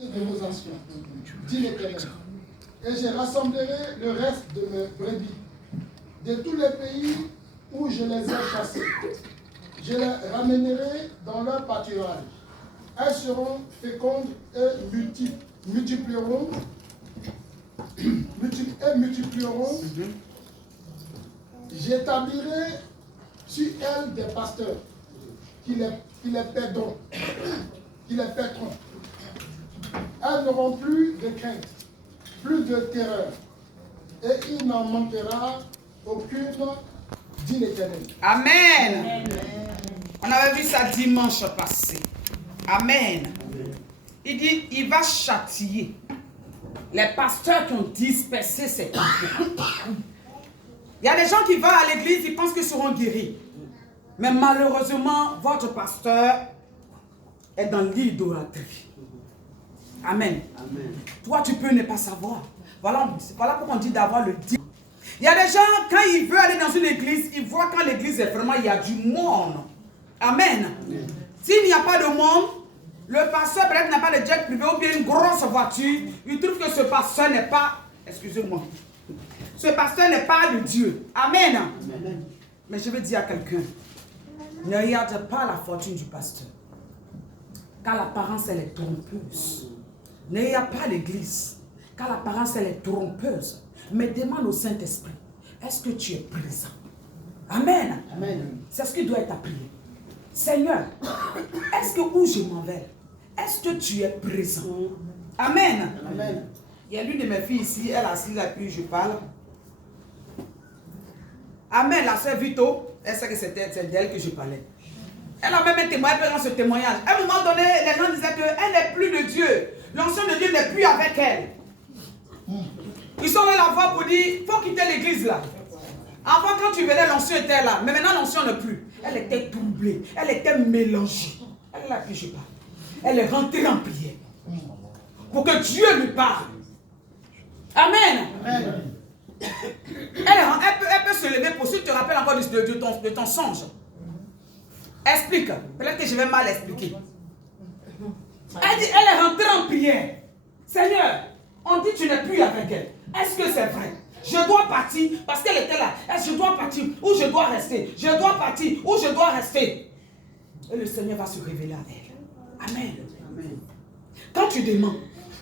et de vos anciens, dit l'Éternel. Et je rassemblerai le reste de mes brebis de tous les pays où je les ai chassés. Je les ramènerai dans leur pâturage. Elles seront fécondes et multiplieront. J'établirai sur elles des pasteurs qui les paieront. Elles n'auront plus de crainte, plus de terreur, et il n'en manquera aucune, dit l'Éternel. Amen. Amen. On avait vu ça dimanche passé. Amen. Il dit, il va châtier les pasteurs qui ont dispersé ces enfants. Il y a des gens qui vont à l'église, ils pensent qu'ils seront guéris. Mais malheureusement, votre pasteur est dans l'idolâtrie. Amen. Amen. Toi, tu peux ne pas savoir. Voilà pourquoi on dit d'avoir le dieu. Il y a des gens, quand ils veulent aller dans une église, ils voient quand l'église est vraiment, il y a du monde. Amen. S'il n'y a pas de monde, le pasteur peut-être n'a pas de jet privé ou bien une grosse voiture, il trouve que ce pasteur n'est pas, excusez-moi, ce pasteur n'est pas de Dieu. Amen. Amen. Mais je veux dire à quelqu'un, ne regarde pas la fortune du pasteur, car l'apparence elle est trompeuse. Ne regarde pas l'église, car l'apparence elle est trompeuse. Mais demande au Saint-Esprit, est-ce que tu es présent? Amen. Amen. C'est ce qui doit être appris. Seigneur, est-ce que où je m'en vais, est-ce que tu es présent? Amen. Amen. Il y a l'une de mes filles ici, elle est assise là, puis je parle. Amen, la sœur Vito, elle sait que c'est d'elle que je parlais. Elle a même témoigné dans ce témoignage. À un moment donné, les gens disaient qu'elle n'est plus de Dieu. L'ancien de Dieu n'est plus avec elle. Ils sont allés la voir pour dire, il faut quitter l'église là. Avant, quand tu venais, l'ancien était là. Mais maintenant, l'ancien n'est plus. Elle était troublée. Elle était mélangée. Elle est là que je parle. Elle est rentrée en prière. Pour que Dieu lui parle. Amen. Amen. Elle peut se lever pour si tu te rappelles encore de ton songe. Explique. Peut-être que je vais mal expliquer. Elle dit, elle est rentrée en prière. Seigneur, on dit que tu n'es plus avec elle. Est-ce que c'est vrai? Je dois partir parce qu'elle était là. Est-ce que je dois partir ou je dois rester? Je dois partir ou je dois rester? Et le Seigneur va se révéler à elle. Amen. Amen. Quand tu demandes,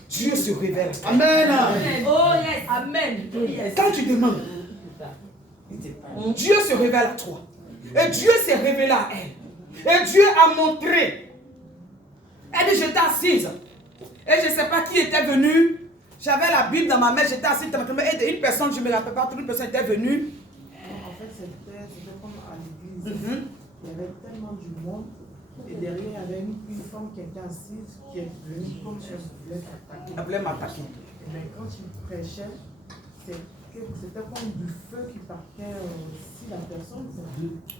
Dieu se révèle. Amen. Amen. Oh yes. Amen. Quand tu demandes, Dieu se révèle à toi. Et Dieu s'est révélé à elle. Et Dieu a montré. Elle dit, j'étais assise. Et je ne sais pas qui était venu. J'avais la Bible dans ma main, j'étais assise. Et une personne, je ne me rappelle pas, une personne était venue. En fait, c'était comme à l'église. Il y avait tellement du monde. Et derrière, il y avait une femme qui était assise, qui est venue comme si elle voulait m'attaquer. Et bien, quand il prêchait, c'était comme du feu qui partait si la personne.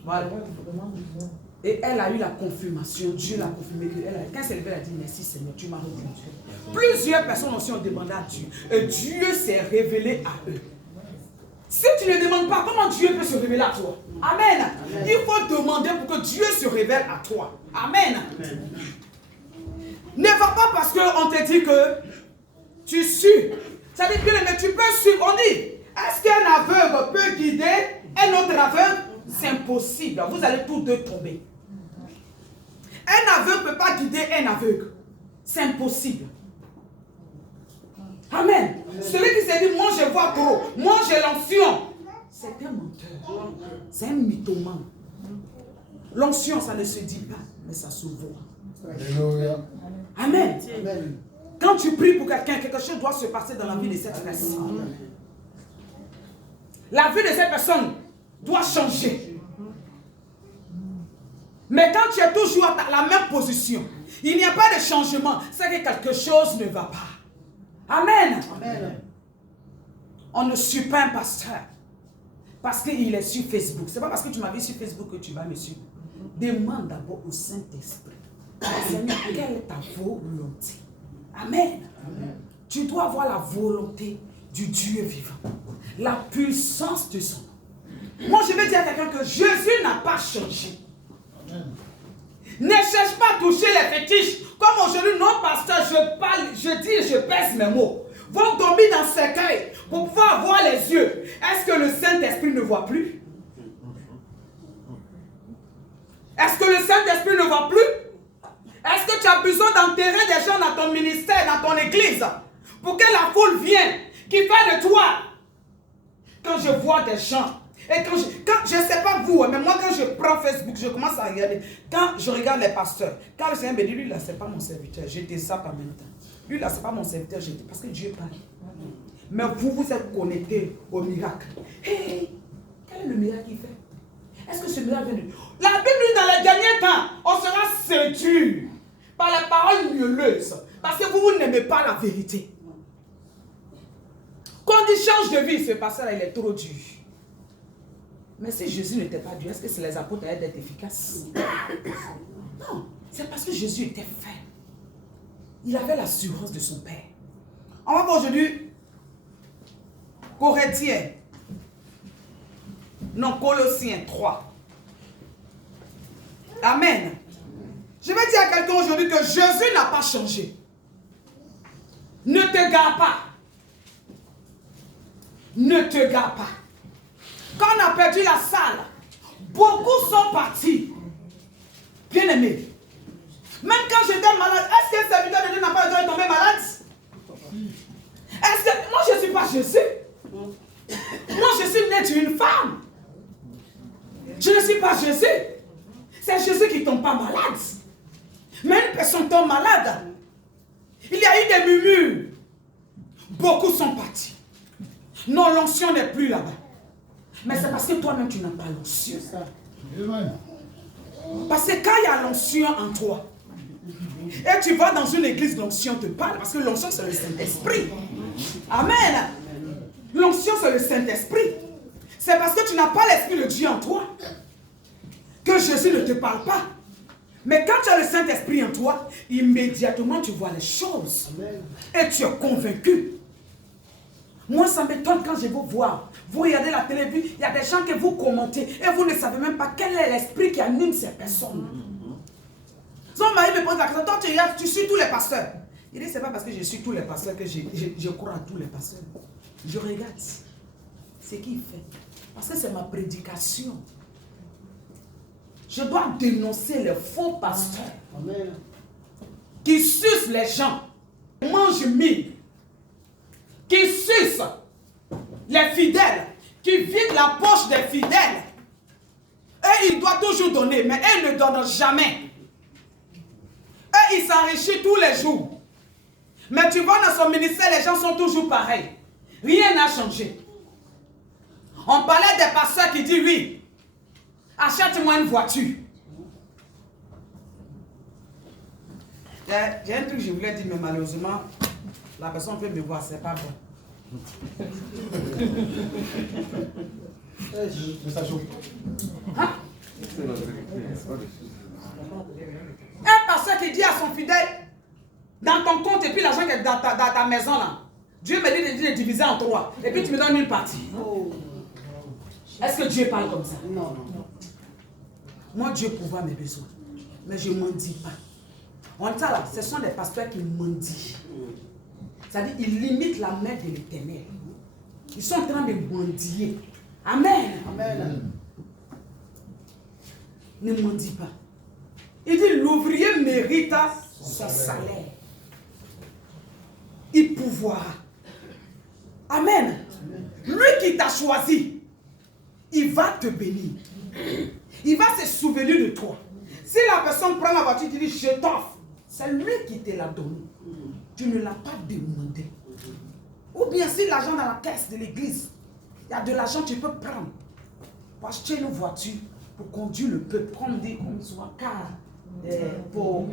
Voilà. Il y avait vraiment du monde. Et elle a eu la confirmation, Dieu l'a confirmé. Quand elle s'est levée, elle a dit, merci Seigneur, tu m'as répondu. Plusieurs personnes aussi ont demandé à Dieu. Et Dieu s'est révélé à eux. Si tu ne demandes pas, comment Dieu peut se révéler à toi? Amen. Amen. Il faut demander pour que Dieu se révèle à toi. Amen. Amen. Ne va pas parce qu'on te dit que tu suis. Ça dit, mais tu peux suivre. On dit, est-ce qu'un aveugle peut guider un autre aveugle? C'est impossible. Vous allez tous deux tomber. Un aveugle ne peut pas guider un aveugle. C'est impossible. Amen. Celui qui s'est dit, moi je vois trop, moi j'ai l'onction. C'est un menteur. C'est un mythomane. L'onction, ça ne se dit pas, mais ça se voit. Amen. Amen. Quand tu pries pour quelqu'un, quelque chose doit se passer dans la vie de cette personne. La vie de cette personne doit changer. Mais quand tu es toujours à la même position, il n'y a pas de changement, c'est que quelque chose ne va pas. Amen. Amen. On ne suit pas un pasteur parce qu'il est sur Facebook. Ce n'est pas parce que tu m'as vu sur Facebook que tu vas me suivre. Demande d'abord au Saint-Esprit. Seigneur, quelle est ta volonté? Amen. Amen. Tu dois avoir la volonté du Dieu vivant. La puissance de son nom. Moi, je vais dire à quelqu'un que Jésus n'a pas changé. Amen. Ne cherche pas à toucher les fétiches. Comme aujourd'hui, non, pasteur, je parle, je dis et je pèse mes mots. Vont dormir dans ce cercueil pour pouvoir voir les yeux. Est-ce que le Saint-Esprit ne voit plus? Est-ce que le Saint-Esprit ne voit plus? Est-ce que tu as besoin d'enterrer des gens dans ton ministère, dans ton église, pour que la foule vienne, qui fait de toi? Quand je vois des gens, et quand je ne sais pas vous, mais moi quand je prends Facebook, je commence à regarder. Quand je regarde les pasteurs, quand le Seigneur me dit, lui là, c'est pas mon serviteur, j'étais ça en même temps. Lui là, c'est pas mon serviteur, j'étais parce que Dieu parle. Mais vous, vous êtes connectés au miracle. Hey, quel est le miracle qu'il fait? Est-ce que ce miracle vient de... La Bible dit dans les derniers temps, on sera séduit par la parole mielleuse. Parce que vous n'aimez pas la vérité. Quand il change de vie, ce pasteur-là, il est trop dur. Mais si Jésus n'était pas Dieu, est-ce que les apôtres allaient être efficaces? Non, c'est parce que Jésus était fait. Il avait l'assurance de son Père. On va voir aujourd'hui Corinthiens. Non, Colossiens 3. Amen. Je vais dire à quelqu'un aujourd'hui que Jésus n'a pas changé. Ne te gare pas. Ne te gare pas. Quand on a perdu la salle, beaucoup sont partis. Bien aimé. Même quand j'étais malade, est-ce que le serviteur de Dieu n'a pas besoin de tomber malade? Est-ce que moi je ne suis pas Jésus? Moi je suis né d'une femme. Je ne suis pas Jésus. C'est Jésus qui ne tombe pas malade. Mais une personne tombe malade. Il y a eu des murmures. Beaucoup sont partis. Non, l'onction n'est plus là-bas. Mais c'est parce que toi-même tu n'as pas l'onction. Parce que quand il y a l'onction en toi, et tu vas dans une église, l'onction te parle. Parce que l'onction c'est le Saint-Esprit. Amen. L'onction c'est le Saint-Esprit. C'est parce que tu n'as pas l'Esprit de Dieu en toi que Jésus ne te parle pas. Mais quand tu as le Saint-Esprit en toi, immédiatement tu vois les choses. Amen. Et tu es convaincu. Moi, ça m'étonne quand je vous vois. Vous regardez la télévision, il y a des gens que vous commentez et vous ne savez même pas quel est l'esprit qui anime ces personnes. Son mari me pose la question, toi tu suis tous les pasteurs. Il dit, c'est pas parce que je suis tous les pasteurs que je crois à tous les pasteurs. Je regarde ce qu'il fait. Parce que c'est ma prédication. Je dois dénoncer les faux pasteurs. Amen. Qui sucent les gens, mangent mille, qui sucent les fidèles, qui vident la poche des fidèles. Et il doit toujours donner, mais il ne donne jamais. Et il s'enrichit tous les jours. Mais tu vois dans son ministère, les gens sont toujours pareils. Rien n'a changé. On parlait des pasteurs qui disent oui, achète-moi une voiture. J'ai un truc que je voulais dire, mais malheureusement, la personne peut me voir, c'est pas bon. Hein? Un pasteur qui dit à son fidèle, dans ton compte et puis l'argent qui est dans ta maison là, Dieu me dit de diviser en 3 et puis tu me donnes une partie. Oh. Est-ce que Dieu parle comme ça? Non. Moi, Dieu pourvoit mes besoins, mais je ne mendie pas. On dit ça là, ce sont des pasteurs qui mendient. C'est-à-dire, ils limitent la main de l'Éternel. Ils sont en train de mendier. Amen. Amen. Ne mendie pas. Il dit, l'ouvrier mérite son salaire. Il pourvoira. Amen. Lui qui t'a choisi, il va te bénir. Il va se souvenir de toi. Si la personne prend la voiture et dit, je t'offre, c'est lui qui te l'a donné. Tu ne l'as pas demandé. Ou bien si l'argent dans la caisse de l'église, il y a de l'argent que tu peux prendre pour acheter une voiture, pour conduire le peuple, prendre des cars, pour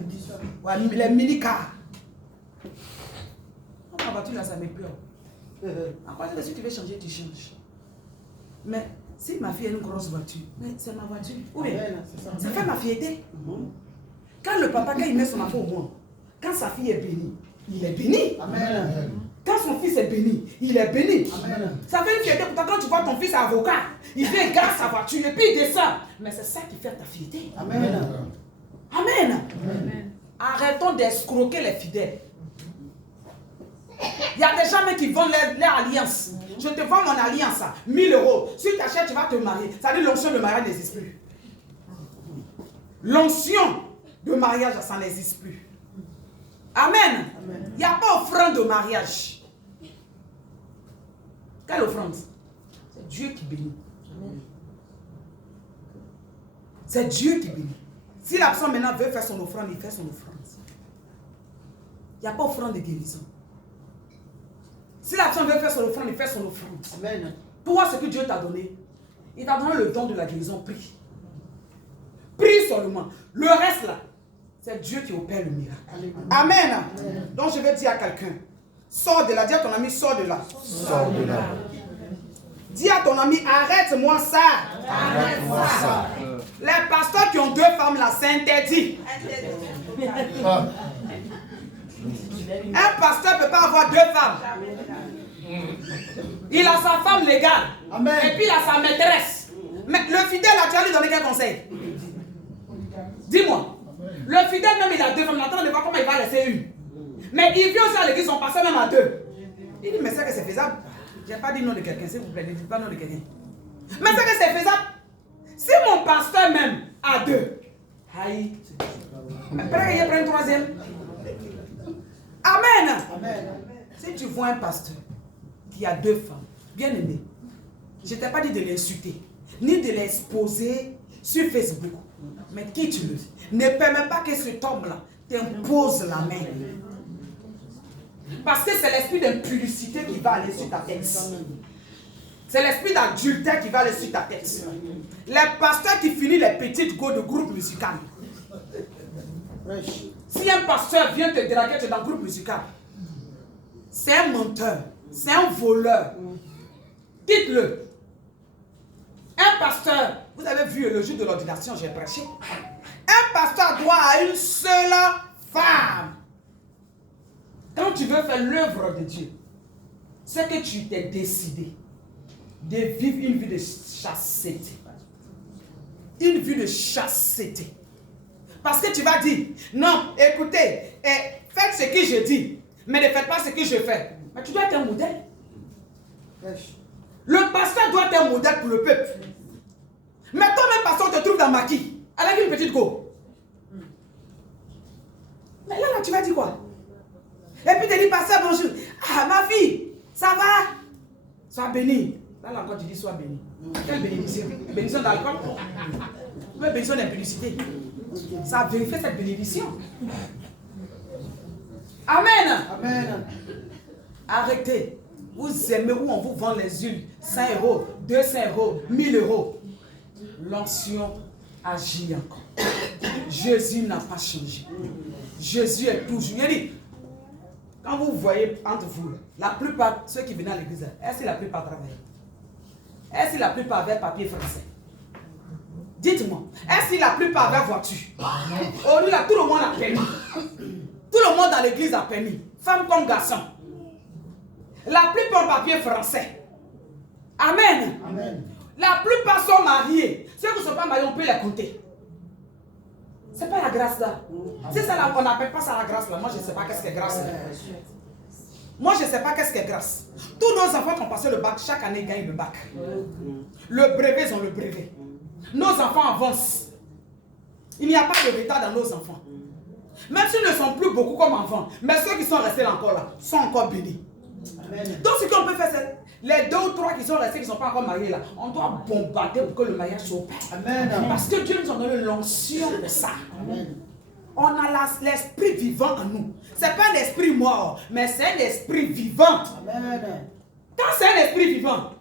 les mini-cars. La voiture là, ça me peur. Encore si tu veux changer, tu changes. Mais si ma fille a une grosse voiture, mais c'est ma voiture. Oui, ça fait ma fierté. Quand le papa, quand il met son enfant au monde, quand sa fille est bénie, il est béni. Amen. Quand son fils est béni, il est béni. Amen. Ça fait une fierté. Pourtant, quand tu vois ton fils avocat, il vient garder sa voiture et puis il descend. Mais c'est ça qui fait ta fierté. Amen. Amen. Arrêtons d'escroquer les fidèles. Il y a des gens qui vendent leur alliance. Je te vends mon alliance à 1000 €. Si tu achètes, tu vas te marier. Ça dit l'onction de mariage n'existe plus. L'onction de mariage, ça n'existe plus. Amen. Il n'y a pas offrande de mariage. Quelle offrande? C'est Dieu qui bénit. C'est Dieu qui bénit. Si la personne maintenant veut faire son offrande, il fait son offrande. Il n'y a pas offrande de guérison. Si la personne veut faire son offrande, il fait son offrande. Amen. Toi, ce que Dieu t'a donné, il t'a donné le don de la guérison. Prie. Prie seulement. Le reste là, c'est Dieu qui opère le miracle. Amen. Donc je vais dire à quelqu'un, sors de là. Dis à ton ami, sors de là. Sors de là. Dis à ton ami, arrête-moi ça. Arrête-moi ça. Les pasteurs qui ont 2 femmes là, c'est interdit. Un pasteur ne peut pas avoir 2 femmes. Il a sa femme légale. Amen. Et puis il a sa maîtresse. Mais le fidèle là, tu vas lui donner quel conseil? Dis-moi. Le fidèle même, il a 2 femmes. Attends de voir comment il va laisser une. Mais il vient aussi à l'église, son pasteur même à 2. Il dit, mais c'est que c'est faisable. Je n'ai pas dit non de quelqu'un, s'il vous plaît, ne dites pas non de quelqu'un. Mais c'est que c'est faisable. Si mon pasteur même a 2, aïe. Après qu'il prenne 3e. Amen. Amen. Si tu vois un pasteur qui a 2 femmes, bien aimé, je ne t'ai pas dit de l'insulter, ni de l'exposer sur Facebook. Mais quitte-le. Ne permets pas que cet homme-là t'impose la main. Parce que c'est l'esprit d'impudicité qui va aller sur ta tête. C'est l'esprit d'adultère qui va aller sur ta tête. Les pasteurs qui finissent les petites go de groupe musical. Si un pasteur vient te draguer, tu es dans le groupe musical. C'est un menteur. C'est un voleur. Dites-le. Un pasteur, vous avez vu le jour de l'ordination, j'ai prêché. Un pasteur doit à une seule femme. Quand tu veux faire l'œuvre de Dieu, c'est que tu t'es décidé de vivre une vie de chasteté. Une vie de chasteté. Parce que tu vas dire, non, écoutez, faites ce que je dis, mais ne faites pas ce que je fais. Mais tu dois être un modèle. Le pasteur doit être un modèle pour le peuple. Mais toi-même, pasteur, te trouve dans maquis, avec une petite go. Mais là, tu vas dire quoi? Et puis tu dis, pasteur, bonjour. Ah, ma fille, ça va? Sois béni. Là encore, tu dis, sois béni. Quelle bénédiction? Bénédiction d'alcool? Ou bénédiction d'impudicité? Ça a vérifié cette bénédiction. Amen. Amen. Arrêtez. Vous aimez où on vous vend les huiles. 5 €, 200 €, 1000 €. L'onction agit encore. Jésus n'a pas changé. Jésus est toujours. Il dit, quand vous voyez entre vous, la plupart, ceux qui venaient à l'église, est-ce que la plupart travaillaient? Est-ce que la plupart avaient papier français? Dites-moi, est-ce que la plupart avaient voiture? Aujourd'hui, là, tout le monde a permis. Tout le monde dans l'église a permis. Femme comme garçon. La plupart ont papier français. Amen. Amen. La plupart sont mariés. Ceux qui ne sont pas mariés, on peut les compter. Ce n'est pas la grâce là. C'est ça là, on n'appelle pas ça la grâce là. Moi, je ne sais pas qu'est-ce que c'est grâce. Moi, je ne sais pas qu'est-ce que c'est grâce. Tous nos enfants qui ont passé le bac, chaque année, ils gagnent le bac. Le brevet, ils ont le brevet. Nos enfants avancent. Il n'y a pas de retard dans nos enfants. Même s'ils ne sont plus beaucoup comme enfants, mais ceux qui sont restés là encore là, sont encore bénis. Amen. Donc ce qu'on peut faire, c'est les 2 ou 3 qui sont restés, qui ne sont pas encore mariés là, on doit bombarder pour que le mariage s'opère. Amen. Parce que Dieu nous a donné l'onction de ça. Amen. On a l'esprit vivant en nous. Ce n'est pas un esprit mort, mais c'est un esprit vivant. Amen. Quand c'est un esprit vivant,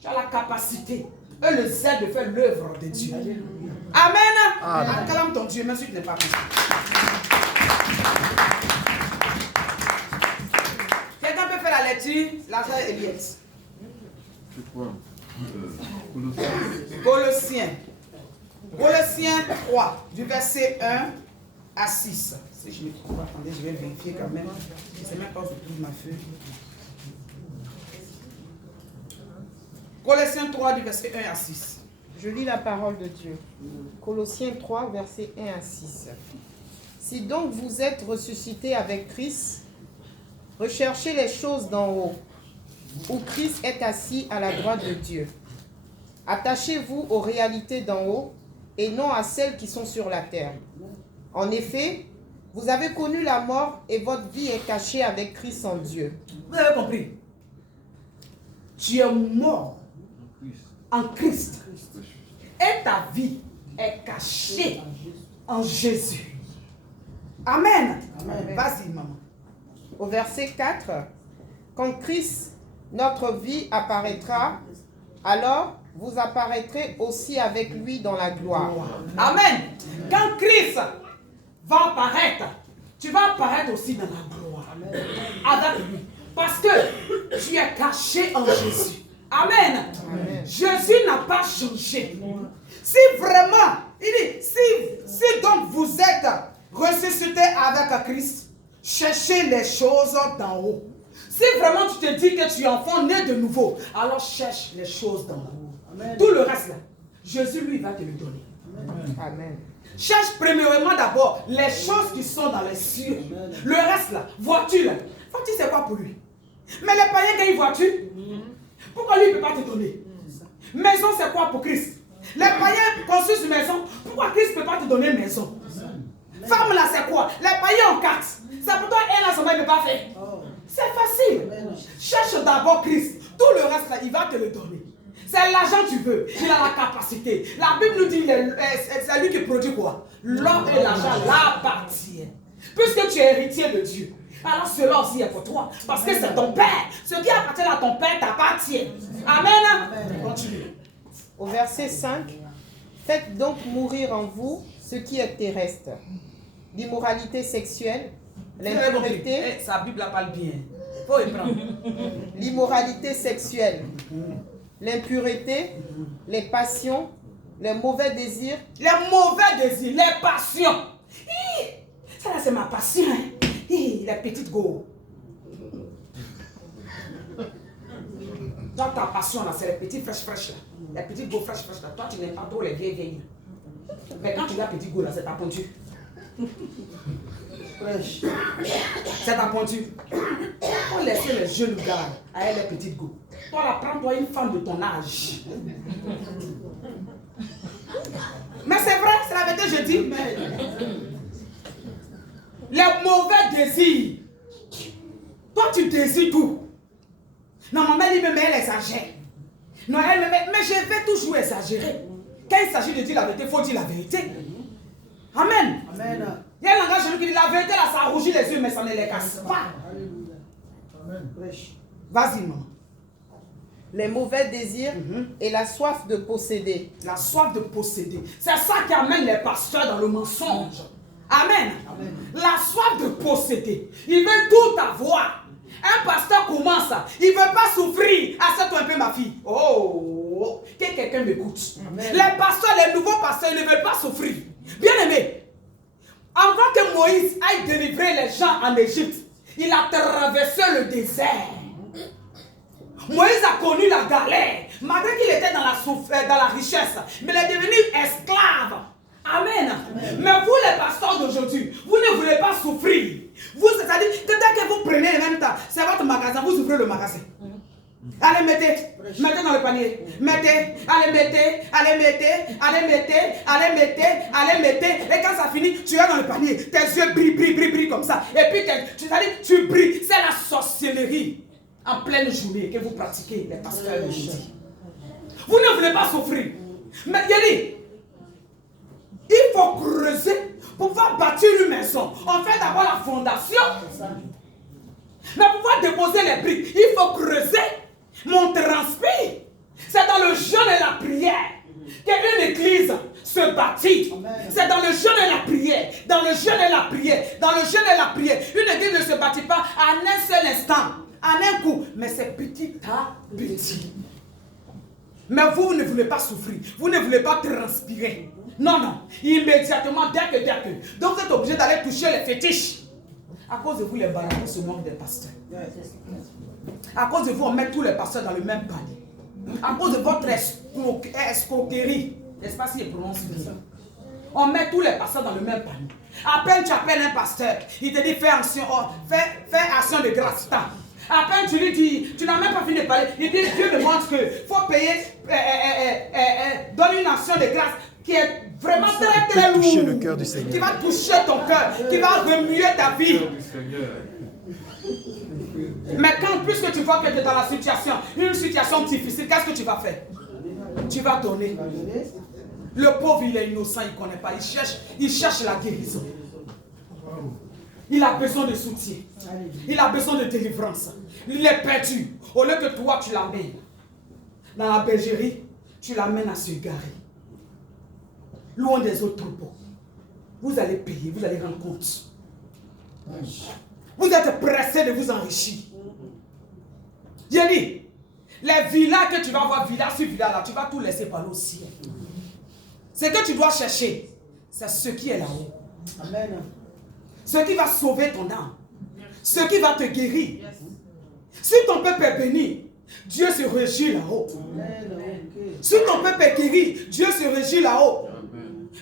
tu as la capacité et le zèle de faire l'œuvre de Dieu. Amen. Acclame ton Dieu, même si tu n'es pas content. Quelqu'un peut faire la lecture, la sœur Eliette. C'est quoi? Colossiens 3, du verset 1 à 6. Si je me trompe, attendez, je vais vérifier quand même. Je ne sais même pas où je trouve ma feuille. Colossiens 3, du verset 1 à 6. Je lis la parole de Dieu. Colossiens 3, versets 1 à 6. Si donc vous êtes ressuscités avec Christ, recherchez les choses d'en haut, où Christ est assis à la droite de Dieu. Attachez-vous aux réalités d'en haut et non à celles qui sont sur la terre. En effet, vous avez connu la mort et votre vie est cachée avec Christ en Dieu. Vous avez compris? Tu es mort en Christ. Et ta vie est cachée en Jésus. Amen. Amen. Vas-y, maman. Au verset 4, quand Christ, notre vie, apparaîtra, alors vous apparaîtrez aussi avec lui dans la gloire. Amen. Quand Christ va apparaître, tu vas apparaître aussi dans la gloire. Avec lui. Parce que tu es caché en Jésus. Amen. Amen. Jésus n'a pas changé. Si vraiment, il dit, si donc vous êtes ressuscité avec Christ, cherchez les choses d'en haut. Si vraiment tu te dis que tu es enfant né de nouveau, alors cherche les choses d'en haut. Tout le reste là, Jésus lui va te le donner. Amen. Cherche premièrement d'abord les choses qui sont dans les cieux. Le reste là, voiture là. Voiture c'est quoi pour lui? Mais les païens quand ils voiture, pourquoi lui ne peut pas te donner? Maison c'est quoi pour Christ? Les païens construisent une maison, pourquoi Christ ne peut pas te donner une maison? Femme là c'est quoi? Les païens ont 4. C'est pour toi un ensemble il ne peut pas faire. C'est facile. Cherche d'abord Christ. Tout le reste là, il va te le donner. C'est l'argent que tu veux. Il a la capacité. La Bible nous dit, c'est lui qui produit quoi? L'or et l'argent l'appartiennent. Puisque tu es héritier de Dieu, alors cela aussi est pour toi. Parce que c'est ton Père. Ce qui appartient à ton Père t'appartient. Amen. Continue. Au verset 5, faites donc mourir en vous ce qui est terrestre. L'immoralité sexuelle, l'impureté, Sa Bible la parle bien. Faut y prendre. l'immoralité sexuelle, l'impureté, les passions, les mauvais désirs, Les mauvais désirs, les passions. Hi, ça là c'est ma passion. Hein. Hi, les petites go. Toi ta passion là, c'est les petites fraîches là. Les petites go fraîches là. Toi tu n'aimes pas trop les vieilles. Mais quand tu as petit go là, c'est ta pointure. C'est ta pointure. Faut laisser les jeunes gars avec les petites go. Toi là, prends-toi une femme de ton âge. Mais c'est vrai, c'est la vérité, je dis. Mais les mauvais désirs. Toi, tu désires tout. Non, maman, elle dit, mais elle exagère. Non, mais je vais toujours exagérer. Quand il s'agit de dire la vérité, il faut dire la vérité. Amen. Amen. Il y a un langage qui dit la vérité, là, ça rougit les yeux, mais ça ne les casse pas. Amen. Vas-y, maman. les mauvais désirs et la soif de posséder. La soif de posséder. C'est ça qui amène les pasteurs dans le mensonge. Amen. Amen. La soif de posséder. Il veut tout avoir. Un pasteur commence, il ne veut pas souffrir. Assieds-toi un peu, ma fille. Oh, que quelqu'un m'écoute. Les pasteurs, les nouveaux pasteurs, ils ne veulent pas souffrir. Bien aimé, avant que Moïse aille délivrer les gens en Égypte, il a traversé le désert. Moïse a connu la galère, malgré qu'il était dans la richesse, mais il est devenu esclave. Amen. Amen. Mais vous, les pasteurs d'aujourd'hui, vous ne voulez pas souffrir. Vous, c'est-à-dire que dès que vous prenez le même temps, c'est votre magasin, vous ouvrez le magasin. Allez, mettez dans le panier. Mettez, allez, mettez, allez, mettez, allez, mettez, allez, mettez, allez, mettez. Et quand ça finit, tu es dans le panier. Tes yeux brillent comme ça. Et puis, tu brilles. C'est la sorcellerie en pleine journée que vous pratiquez, les pasteurs. Vous ne voulez pas souffrir. Mais il dit, il faut creuser pour pouvoir bâtir une maison. On fait d'abord la fondation. Mais pour pouvoir déposer les briques, il faut creuser. Mon transpire. C'est dans le jeûne et la prière qu'une église se bâtit. C'est dans le jeûne et la prière. Dans le jeûne et la prière. Dans le jeûne et la prière. Une église ne se bâtit pas en un seul instant. En un coup. Mais c'est petit à petit. Mais vous ne voulez pas souffrir. Vous ne voulez pas transpirer. Non, non. Immédiatement, dès que. Donc vous êtes obligé d'aller toucher les fétiches. À cause de vous, les barabous se moquent des pasteurs. À cause de vous, on met tous les pasteurs dans le même panier. À cause de votre escroquerie. N'est-ce pas si je prononce bien? On met tous les pasteurs dans le même panier. À peine tu appelles un pasteur, il te dit fais action de grâce. À peine tu lui dis, tu n'as même pas fini de parler, il dit Dieu demande qu'il faut payer, donne une action de grâce qui est vraiment très très lourde, toucher le cœur du Seigneur, qui va toucher ton cœur, qui va remuer ta vie. Mais quand, puisque tu vois que tu es dans la situation, une situation difficile, qu'est-ce que tu vas faire? Tu vas donner. Le pauvre, il est innocent, il ne connaît pas. Il cherche la guérison. Il a besoin de soutien. Il a besoin de délivrance. Il est perdu. Au lieu que toi, tu l'amènes dans la bergerie, tu l'amènes à se garer. Loin des autres troupeaux. Vous allez payer, vous allez rendre compte. Vous êtes pressé de vous enrichir. J'ai dit, les villas que tu vas voir, villa sur villa là, tu vas tout laisser par le ciel. Ce que tu dois chercher, c'est ce qui est là-haut. Amen. Ce qui va sauver ton âme. Ce qui va te guérir. Si ton peuple est béni, Dieu se réjouit là-haut. Si ton peuple est guéri, Dieu se réjouit là-haut.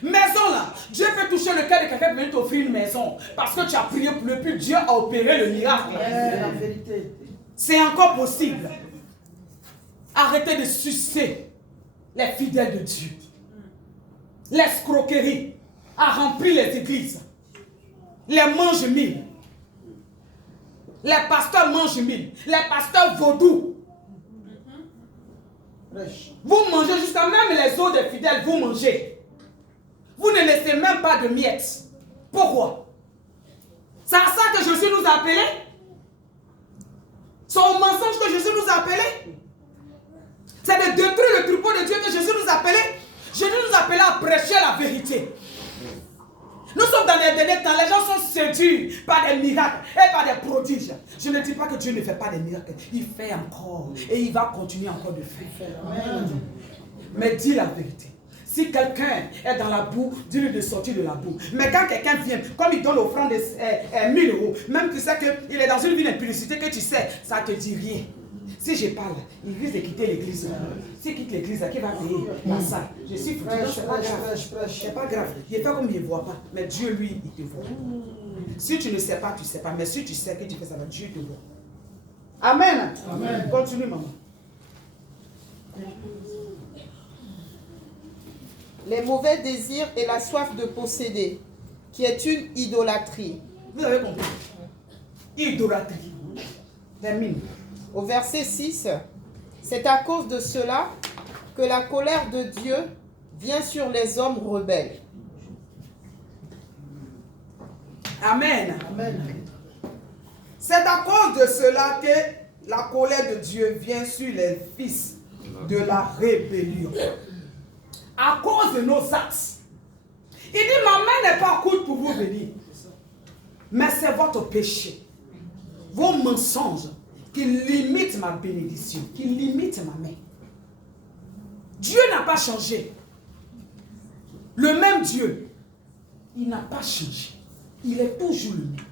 Maison là, Dieu peut toucher le cœur de quelqu'un pour venir t'offrir une maison. Parce que tu as prié pour le plus, Dieu a opéré le miracle. La vérité. C'est encore possible. Arrêtez de sucer les fidèles de Dieu. L'escroquerie a rempli les églises. Les mange-mille. Les pasteurs mange-mille. Les pasteurs vaudous. Vous mangez jusqu'à même les os des fidèles, vous mangez. Vous ne laissez même pas de miettes. Pourquoi? C'est à ça que Jésus nous a appelés? C'est au mensonge que Jésus nous a appelés? C'est de détruire le troupeau de Dieu que Jésus nous a appelés? Jésus nous a appelés à prêcher la vérité. Nous sommes dans les derniers temps, les gens sont séduits par des miracles et par des prodiges. Je ne dis pas que Dieu ne fait pas des miracles. Il fait encore et il va continuer encore de faire. Mais dis la vérité. Si quelqu'un est dans la boue, dis-lui de sortir de la boue. Mais quand quelqu'un vient, comme il donne l'offrande de 1000 euros, même tu sais qu'il est dans une vie d'impudicité que tu sais, ça ne te dit rien. Si je parle, il risque de quitter l'église. S'il quitte l'église, qui va payer la salle? Je suis foutu, c'est pas grave. C'est pas grave. Il fait comme il ne voit pas. Mais Dieu, lui, il te voit. Si tu ne sais pas, tu ne sais pas. Mais si tu sais que tu fais ça, Dieu te voit. Amen. Amen. Continue, maman. Les mauvais désirs et la soif de posséder, qui est une idolâtrie. Vous avez compris? Idolâtrie. Termine. Au verset 6, c'est à cause de cela que la colère de Dieu vient sur les hommes rebelles. Amen. Amen. C'est à cause de cela que la colère de Dieu vient sur les fils de la rébellion. À cause de nos actes. Il dit, ma main n'est pas courte pour vous bénir. Mais c'est votre péché. Vos mensonges qui limitent ma bénédiction, qui limitent ma main. Dieu n'a pas changé. Le même Dieu, il n'a pas changé. Il est toujours le même.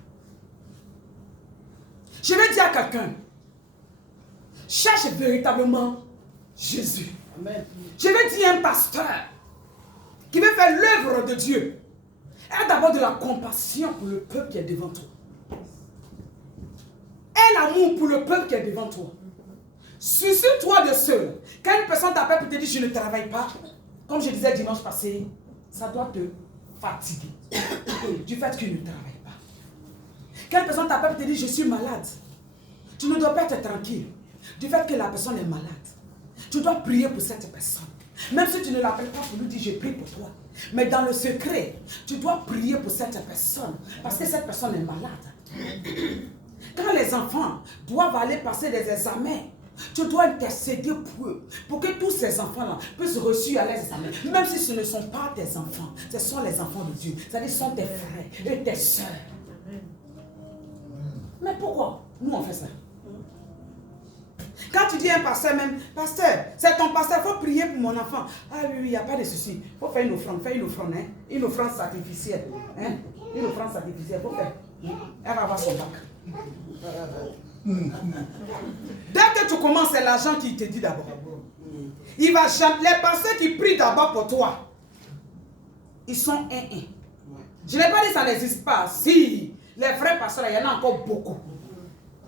Je vais dire à quelqu'un, cherche véritablement Jésus. Amen. Je vais dire à un pasteur qui veut faire l'œuvre de Dieu. Aie d'abord de la compassion pour le peuple qui est devant toi. Aie l'amour pour le peuple qui est devant toi. Suscite-toi de ceux. Quand une personne t'appelle pour te dire je ne travaille pas, comme je disais dimanche passé, ça doit te fatiguer du fait que tu ne travailles pas. Quand une personne t'appelle pour te dire je suis malade, tu ne dois pas être tranquille du fait que la personne est malade. Tu dois prier pour cette personne. Même si tu ne l'appelles pas pour lui dire je prie pour toi. Mais dans le secret, tu dois prier pour cette personne. Parce que cette personne est malade. Quand les enfants doivent aller passer des examens, tu dois intercéder pour eux. Pour que tous ces enfants-là puissent réussir à les examens. Même si ce ne sont pas tes enfants. Ce sont les enfants de Dieu. C'est-à-dire ce sont tes frères et tes soeurs. Mais pourquoi nous on fait ça? Quand tu dis à un pasteur même, pasteur, c'est ton pasteur, il faut prier pour mon enfant. Ah oui, il n'y a pas de souci. Il faut faire une offrande, hein? Une offrande sacrificielle. Hein? Une offrande sacrificielle, il faut faire. Elle va avoir son bac. Dès que tu commences, c'est l'argent qui te dit d'abord. Il va jamais. Les pasteurs qui prient d'abord pour toi, ils sont un. Je n'ai pas dit que ça n'existe pas. Si, les vrais pasteurs, il y en a encore beaucoup.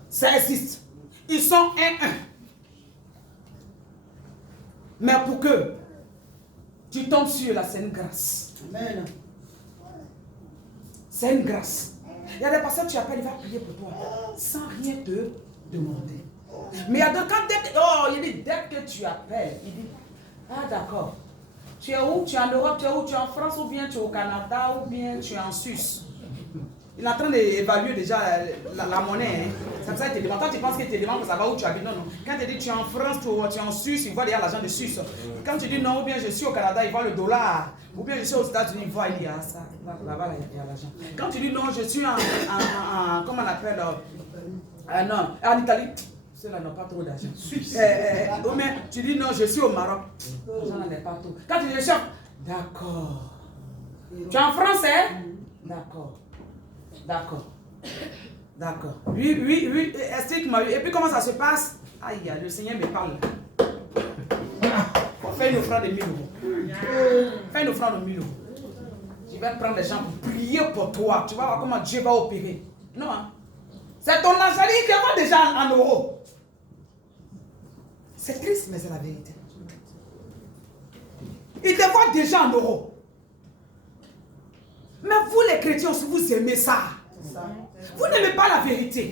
Ça existe. Ils sont un. Mais pour que tu tombes sur là, c'est une grâce. Amen. C'est une grâce. Il y a des pasteurs que tu appelles, il va prier pour toi sans rien te demander. Mais il y a d'autres, dès que tu appelles, il dit, ah d'accord, tu es où? Tu es en Europe, tu es où? Tu es en France, ou bien tu es au Canada, ou bien tu es en Suisse. Il est en train d'évaluer déjà la monnaie. Hein. C'est pour ça qu'il te demande. Quand tu penses qu'il te demande pour savoir où tu habites, non. Quand tu dis tu es en France, tu es en Suisse, il voit déjà l'argent de Suisse. Quand tu dis non, ou bien je suis au Canada, il voit le dollar. Ou bien je suis aux États-Unis, il voit, il y a ça. Là-bas, il y a l'argent. Quand tu dis non, je suis comment on appelle, non, en Italie. Ceux-là n'ont pas trop d'argent. Ou bien tu dis non, je suis au Maroc. L'argent n'en est pas trop. Quand tu dis je suis, d'accord. Tu es en France, hein? D'accord. D'accord. D'accord. Oui, explique-moi. Et puis comment ça se passe? Aïe, le Seigneur me parle. Fais une offrande de 1000 euros. Fais une offrande de 1000 euros. Je vais prendre des gens pour prier pour toi. Tu vas voir comment Dieu va opérer. Non, hein? C'est ton argent qui va déjà en euros. C'est triste, mais c'est la vérité. Il te voit déjà en euros. Mais vous les chrétiens aussi, vous aimez ça. Vous n'aimez pas la vérité.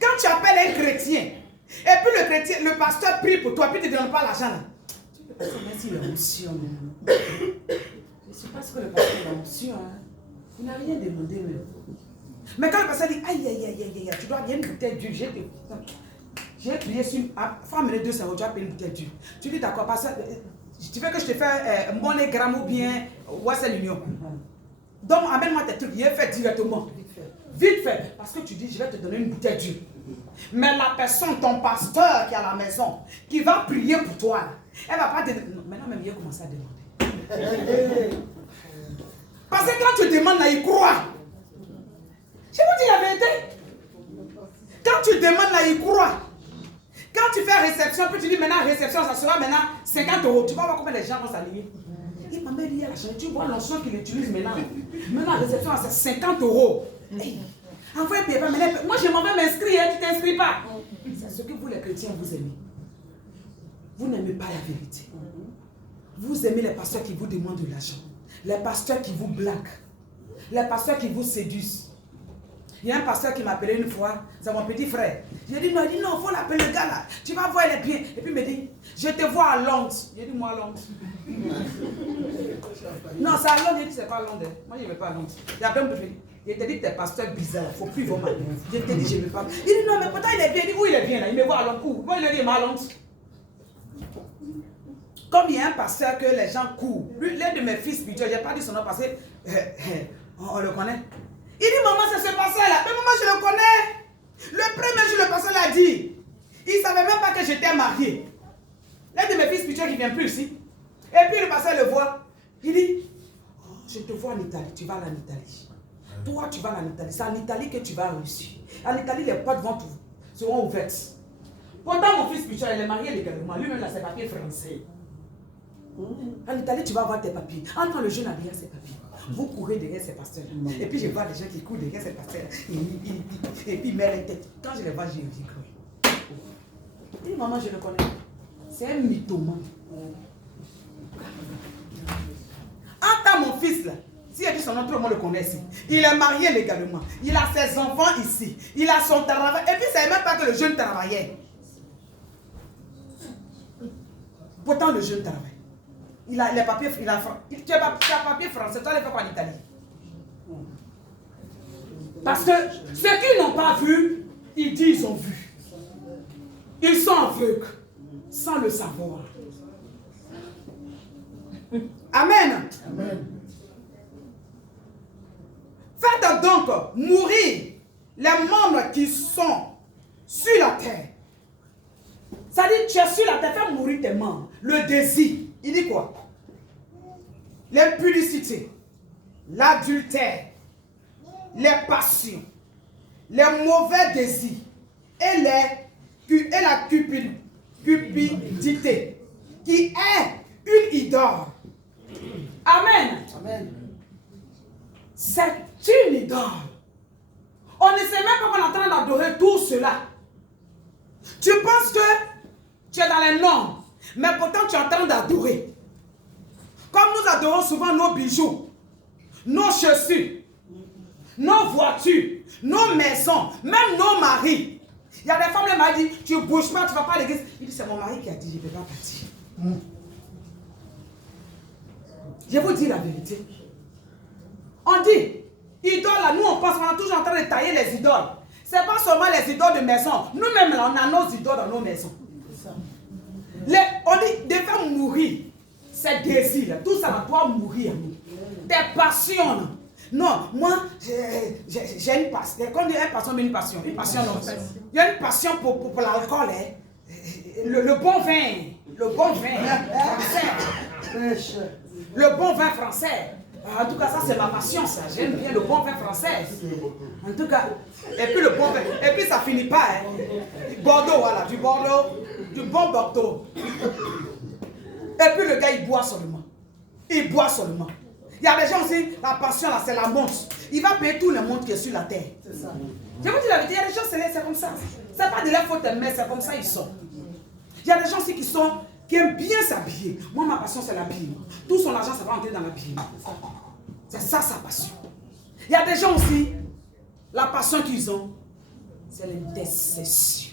Quand tu appelles un chrétien, et puis le pasteur prie pour toi, puis il ne te donne pas l'argent là. Merci l'onction. Je ne sais pas ce que le pasteur a l'onction. Il n'a rien demandé même. Mais quand le pasteur dit aïe, tu dois bien une bouteille d'huile. J'ai prié sur. Il faut amener 200 euros, tu vas payer une bouteille d'huile. Tu dis d'accord, pasteur, tu veux que je te fasse MoneyGram ou bien Western Union? Donc, amène-moi tes trucs, il est fait directement. Vite fait. Parce que tu dis, je vais te donner une bouteille d'huile. Mais la personne, ton pasteur qui est à la maison, qui va prier pour toi, elle ne va pas te demander. Non, maintenant même, il a commencé à demander. Parce que quand tu demandes, là, il croit. Je vous dis la vérité. Quand tu demandes, là, il croit. Quand tu fais réception, puis tu dis maintenant, réception, ça sera maintenant 50 euros. Tu vas voir combien les gens vont s'aligner. Il m'a même dit à la chaîne, tu vois l'onction qu'il utilise maintenant. Maintenant, la réception, c'est 50 euros. Hey. Enfin, moi, je m'en vais m'inscrire, tu ne t'inscris pas. C'est ce que vous, les chrétiens, vous aimez. Vous n'aimez pas la vérité. Vous aimez les pasteurs qui vous demandent de l'argent. Les pasteurs qui vous blaguent. Les pasteurs qui vous séduisent. Il y a un pasteur qui m'a appelé une fois, c'est mon petit frère. J'ai dit non, il faut l'appeler le gars là. Tu vas voir les pieds. Et puis il me dit, je te vois à Londres. J'ai dit moi à Londres. Non, c'est à Londres. J'ai dit c'est pas à Londres. Moi je ne vais pas à Londres. Il a bien me dit, je te dis que tu es pasteur bizarre. Il ne faut plus voir ma vie. Je te dis je ne vais pas. Il dit non, mais pourtant il est bien. Il dit où il est bien là? Il me voit à Londres. Où? Moi il a dit il m'a à Londres. Comme il y a un pasteur que les gens courent. L'un de mes fils spirituels, je n'ai pas dit son nom parce que on le connaît. Il dit, maman, c'est ce pasteur-là. Mais maman, je le connais. Le premier jour, le pasteur l'a dit. Il ne savait même pas que j'étais marié. L'un de mes fils spirituels qui ne vient plus ici. Et puis le pasteur le voit. Il dit, oh, je te vois en Italie. Tu vas aller en Italie. Toi, tu vas aller en Italie. C'est en Italie que tu vas réussir. En Italie, les portes seront ouvertes. Pourtant, mon fils spirituel, il est marié légalement. Lui-même, il a ses papiers français. En Italie, tu vas avoir tes papiers. Entre le jeune a derrière ses papiers. Vous courez derrière ces pasteurs. Et puis je vois des gens qui courent derrière ces pasteurs. Et puis ils mettent les têtes. Quand je les vois, j'ai cru. Il dit, maman, je le connais. C'est un mythomane. Attends, mon fils là. Si il dit son nom, tout le monde le connaît ici. Il est marié légalement. Il a ses enfants ici. Il a son travail. Et puis, c'est même pas que le jeune travaillait. Pourtant, le jeune travaille. Il a les papiers, tu as papier français, toi, les fais quoi en Italie? Parce que ceux qui n'ont pas vu, ils disent ils ont vu. Ils sont aveugles, sans le savoir. Amen. Amen. Faites donc mourir les membres qui sont sur la terre. Ça dit, tu es sur la terre, fais mourir tes membres. Le désir. Il dit quoi? L'impudicité, l'adultère, les passions, les mauvais désirs et la cupidité, qui est une idole. Amen. Amen. C'est une idole. On ne sait même pas qu'on est en train d'adorer tout cela. Tu penses que tu es dans les normes, mais pourtant tu es en train d'adorer. Comme nous adorons souvent nos bijoux, nos chaussures, nos voitures, nos maisons, même nos maris. Il y a des femmes, le mari dit, tu ne bouges pas, tu ne vas pas à l'église. Il dit, c'est mon mari qui a dit, je ne vais pas partir. Je vous dis la vérité. On dit, idoles, là, nous on pense qu'on est toujours en train de tailler les idoles. Ce n'est pas seulement les idoles de maison. Nous-mêmes, là, on a nos idoles dans nos maisons. On dit, de faire mourir ces désirs, tout ça doit mourir. Des passions. Là. Non, moi, j'ai une passion. Quand on dit une passion, mais une passion. Une passion, non. Il y a une passion pour l'alcool. Hein. Le bon vin. Le bon vin français. Le bon vin français. En tout cas, ça, c'est ma passion, ça. J'aime bien le bon vin français. En tout cas, et puis le bon vin. Et puis, ça finit pas. Hein. Bordeaux, voilà. Du Bordeaux. Du bon Bordeaux. Et puis, le gars, il boit seulement. Il boit seulement. Il y a des gens aussi, la passion là, c'est la montre. Il va payer tout le monde qui est sur la terre. C'est ça. Je vous dis la vérité, il y a des gens, c'est comme ça. C'est pas de leur faute, mais c'est comme ça ils sont. Il y a des gens aussi qui aiment bien s'habiller. Moi, ma passion, c'est l'habillement. Tout son argent, ça va entrer dans l'habillement. C'est ça sa passion. Il y a des gens aussi, la passion qu'ils ont, c'est l'intercession.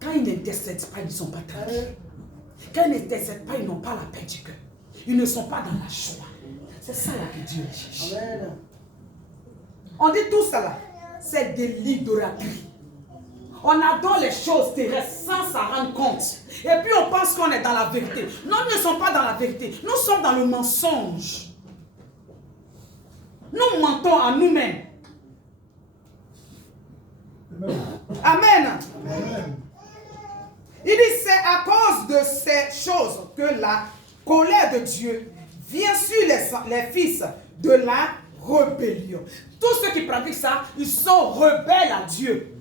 Quand ils n'intercèdent pas, ils ne sont pas tranquilles. Quand ils n'intercèdent pas, ils n'ont pas la paix du cœur. Ils ne sont pas dans la joie. C'est ça là que Dieu cherche. Amen. On dit tout ça là, c'est de l'idolâtrie. On adore les choses terrestres sans s'en rendre compte. Et puis on pense qu'on est dans la vérité. Non, nous ne sommes pas dans la vérité. Nous sommes dans le mensonge. Nous mentons à nous-mêmes. Amen. Amen. Il dit c'est à cause de ces choses que la colère de Dieu vient sur les fils de la rébellion. Tous ceux qui pratiquent ça, ils sont rebelles à Dieu.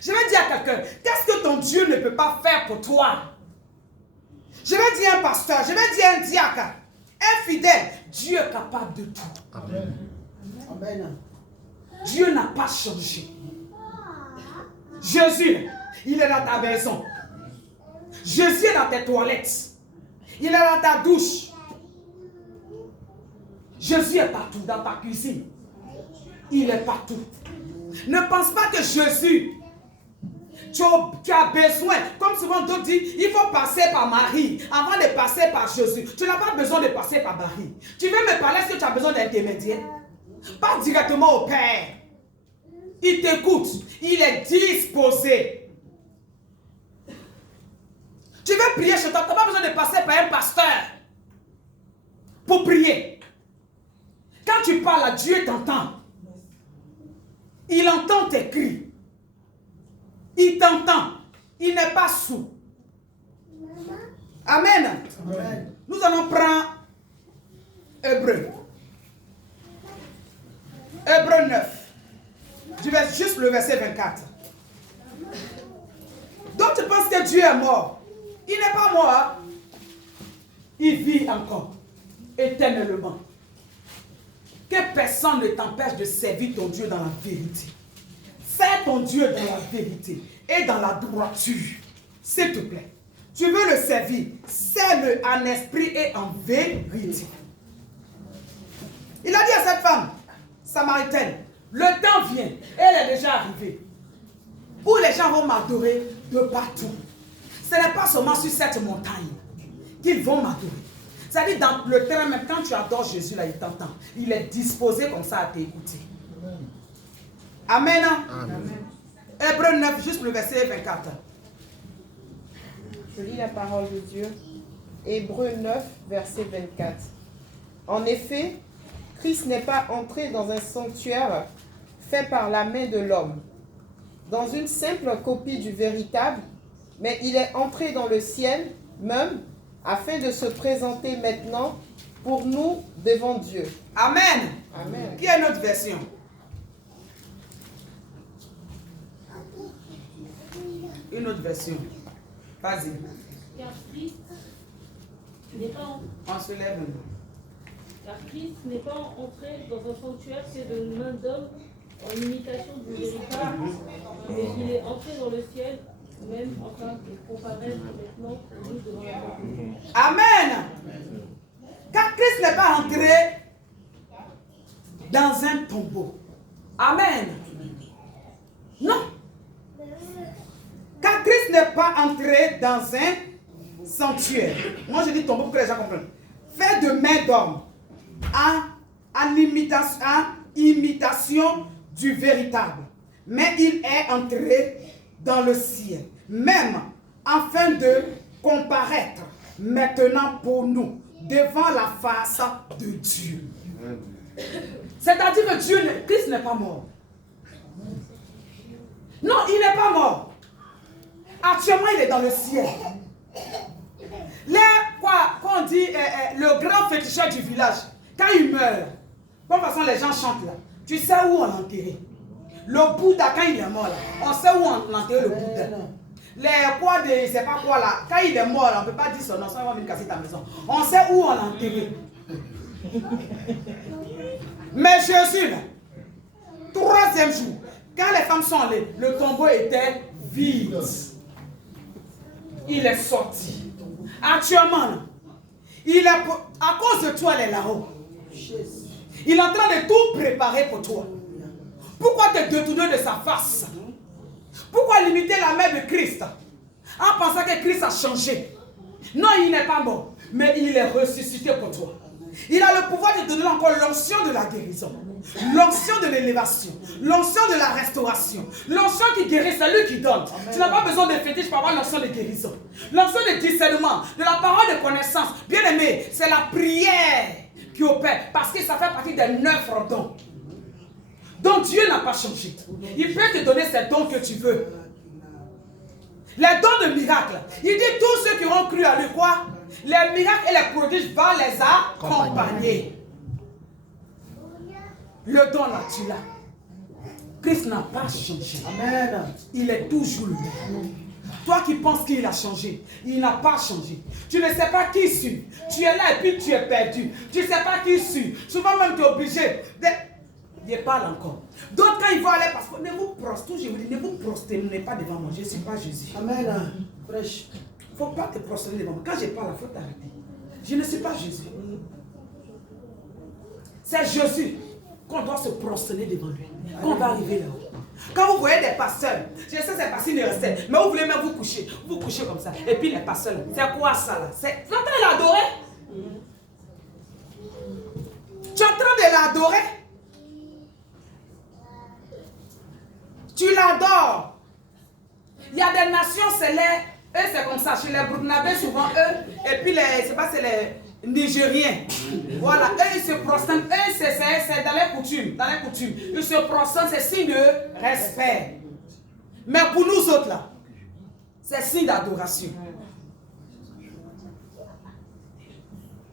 Je vais dire à quelqu'un, qu'est-ce que ton Dieu ne peut pas faire pour toi? Je vais dire à un pasteur, je vais dire à un diacre, un fidèle, Dieu est capable de tout. Amen. Amen. Dieu n'a pas changé. Jésus, il est dans ta maison. Jésus est dans tes toilettes. Il est dans ta douche. Jésus est partout, dans ta cuisine. Il est partout. Ne pense pas que Jésus, tu as besoin, comme souvent d'autres disent, il faut passer par Marie avant de passer par Jésus. Tu n'as pas besoin de passer par Marie. Tu veux me parler, est-ce que tu as besoin d'intermédiaire? Pas directement au Père. Il t'écoute. Il est disposé. Tu veux prier chez toi, tu n'as pas besoin de passer par un pasteur pour prier. Quand tu parles à Dieu, t'entend. Il entend tes cris. Il t'entend. Il n'est pas sourd. Amen. Amen. Nous allons prendre Hébreu. Hébreu 9. Je vais juste le verset 24. Donc tu penses que Dieu est mort. Il n'est pas mort. Il vit encore. Éternellement. Que personne ne t'empêche de servir ton Dieu dans la vérité. Sers ton Dieu dans la vérité et dans la droiture. S'il te plaît. Tu veux le servir. Sers-le en esprit et en vérité. Il a dit à cette femme samaritaine, le temps vient, elle est déjà arrivée, où les gens vont m'adorer de partout. Ce n'est pas seulement sur cette montagne qu'ils vont m'adorer. C'est-à-dire dans le terrain même, quand tu adores Jésus, là, il t'entend. Il est disposé comme ça à t'écouter. Amen. Amen. Hébreu 9, juste le verset 24. Je lis la parole de Dieu. Hébreu 9, verset 24. En effet, Christ n'est pas entré dans un sanctuaire fait par la main de l'homme, dans une simple copie du véritable, mais il est entré dans le ciel même, afin de se présenter maintenant pour nous devant Dieu. Amen. Amen. Qui est notre version? Une autre version. Vas-y. Car Christ n'est pas en- On se lève. car Christ n'est pas entré dans un sanctuaire fait de main d'homme en imitation du véritable, mais il est entré dans le ciel, même afin de comparaître maintenant pour nous devant la mort. Amen. Car Christ n'est pas entré dans un tombeau. Amen. Non. Car Christ n'est pas entré dans un sanctuaire. Moi je dis tombeau pour que les gens comprennent. Fait de main d'homme. En imitation du véritable. Mais il est entré dans le ciel. Même afin de comparaître maintenant pour nous devant la face de Dieu. C'est-à-dire que Christ n'est pas mort. Non, il n'est pas mort. Actuellement, il est dans le ciel. Quand on dit le grand féticheur du village, quand il meurt, de toute façon les gens chantent là, tu sais où on l'a enterré. Le Bouddha, quand il est mort là, on sait où on l'a enterré le Bouddha. Les quoi de, je sais pas quoi là, quand il est mort là, on ne peut pas dire son nom, ça va venir casser ta maison. On sait où on l'a enterré. Mais Jésus là, troisième jour, quand les femmes sont allées, le tombeau était vide. Il est sorti. Actuellement, là, il est, à cause de toi, il est là-haut. Il est en train de tout préparer pour toi. Pourquoi te détourner de sa face? Pourquoi limiter la main de Christ en pensant que Christ a changé? Non, il n'est pas mort, mais il est ressuscité pour toi. Il a le pouvoir de donner encore l'onction de la guérison, l'onction de l'élévation, l'onction de la restauration, l'onction qui guérit, c'est lui qui donne. Amen. Tu n'as pas besoin de fétiche pour avoir l'onction de guérison, l'onction de discernement, de la parole de connaissance. Bien aimé, c'est la prière qui opère, parce que ça fait partie des 9 dons. Donc Dieu n'a pas changé. Il peut te donner ces dons que tu veux. Les dons de miracles. Il dit tous ceux qui ont cru à lui quoi? Les miracles et les prodiges vont les accompagner. Le don là, tu l'as. Christ n'a pas changé. Amen. Il est toujours le même. Toi qui penses qu'il a changé, il n'a pas changé. Tu ne sais pas qui suis. Tu es là et puis tu es perdu. Tu ne sais pas qui suis. Souvent même tu es obligé de... Il parle encore. D'autres quand ils vont aller, parce que ne vous prosternez pas devant moi. Je ne suis pas Jésus. Amen. Il ne faut pas te prosterner devant moi. Quand je parle, il faut t'arrêter. Je ne suis pas Jésus. C'est Jésus qu'on doit se prosterner devant lui. Qu'on va arriver là-haut. Quand vous voyez des pasteurs, je sais c'est parce qu'ils ne restent, mais vous voulez même vous coucher comme ça. Et puis les pasteurs, c'est quoi ça là? Tu es en train de l'adorer? Tu es en train de l'adorer? Tu l'adores. Il y a des nations, c'est eux c'est comme ça. Chez les Burkinabés, souvent eux, et puis c'est les Nigériens. Voilà, eux ils se prosternent. Eux c'est dans les coutumes. Ils se prosternent, c'est signe de respect. Mais pour nous autres là, c'est signe d'adoration.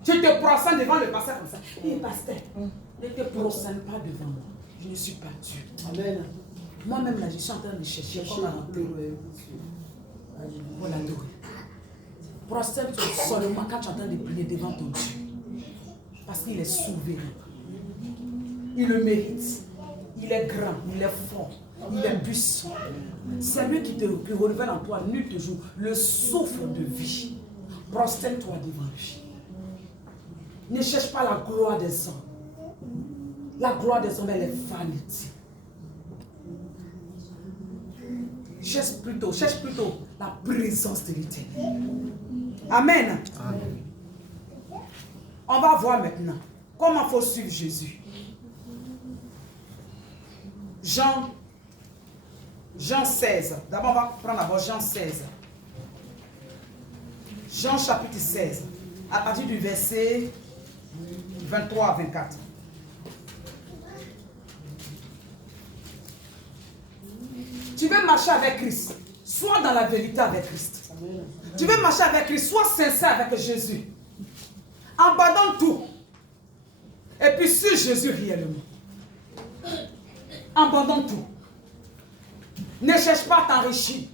Tu te prosternes devant le pasteur comme ça. Et pasteur, ne te prosterne pas devant moi. Je ne suis pas Dieu. Amen. Moi-même, là, je suis en train de chercher comment rentrer pour l'adorer. Prosterne-toi seulement quand tu es en train de prier devant ton Dieu. Parce qu'il est souverain. Il le mérite. Il est grand, il est fort, il est puissant. C'est lui qui renouvelle en toi nuit et jour le souffle de vie. Prosterne-toi devant lui. Ne cherche pas la gloire des hommes. La gloire des hommes, elle est vanité. Cherche plutôt la présence de l'Éternel. Amen. Amen. On va voir maintenant comment il faut suivre Jésus. Jean 16. D'abord, on va prendre Jean 16. Jean chapitre 16. À partir du verset 23 à 24. Tu veux marcher avec Christ, sois dans la vérité avec Christ. Amen. Tu veux marcher avec Christ, sois sincère avec Jésus. Abandonne tout. Et puis suis Jésus réellement. Abandonne tout. Ne cherche pas à t'enrichir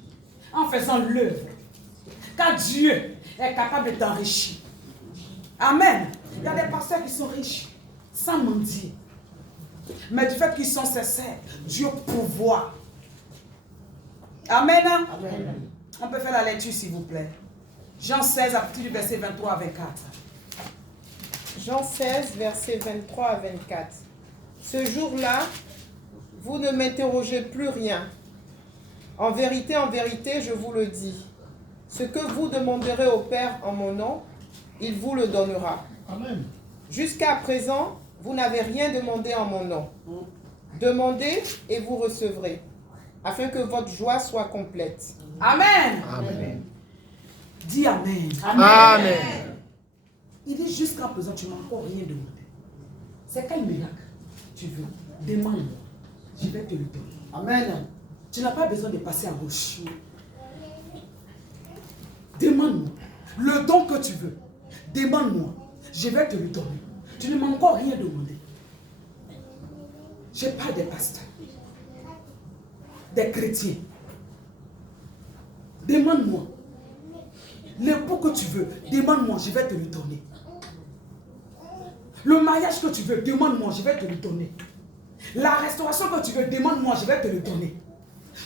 en faisant l'œuvre. Car Dieu est capable de t'enrichir. Amen. Il y a des pasteurs qui sont riches, sans mentir. Mais du fait qu'ils sont sincères, Dieu pourvoit. Amen. Amen. On peut faire la lecture, s'il vous plaît. Jean 16, à partir du verset 23 à 24. Jean 16, versets 23 à 24. Ce jour-là, vous ne m'interrogez plus rien. En vérité, je vous le dis. Ce que vous demanderez au Père en mon nom, il vous le donnera. Amen. Jusqu'à présent, vous n'avez rien demandé en mon nom. Demandez et vous recevrez, afin que votre joie soit complète. Amen. Amen. Dis Amen. Amen. Il dit jusqu'à présent, tu ne m'as encore rien demandé. C'est quel miracle tu veux? Demande-moi. Je vais te le donner. Amen. Tu n'as pas besoin de passer à gauche. Demande-moi. Le don que tu veux. Demande-moi. Je vais te le donner. Tu ne m'as encore rien demandé. Je parle des pasteurs. Des chrétiens. Demande-moi. L'époux que tu veux, demande-moi, je vais te le donner. Le mariage que tu veux, demande-moi, je vais te le donner. La restauration que tu veux, demande-moi, je vais te le donner.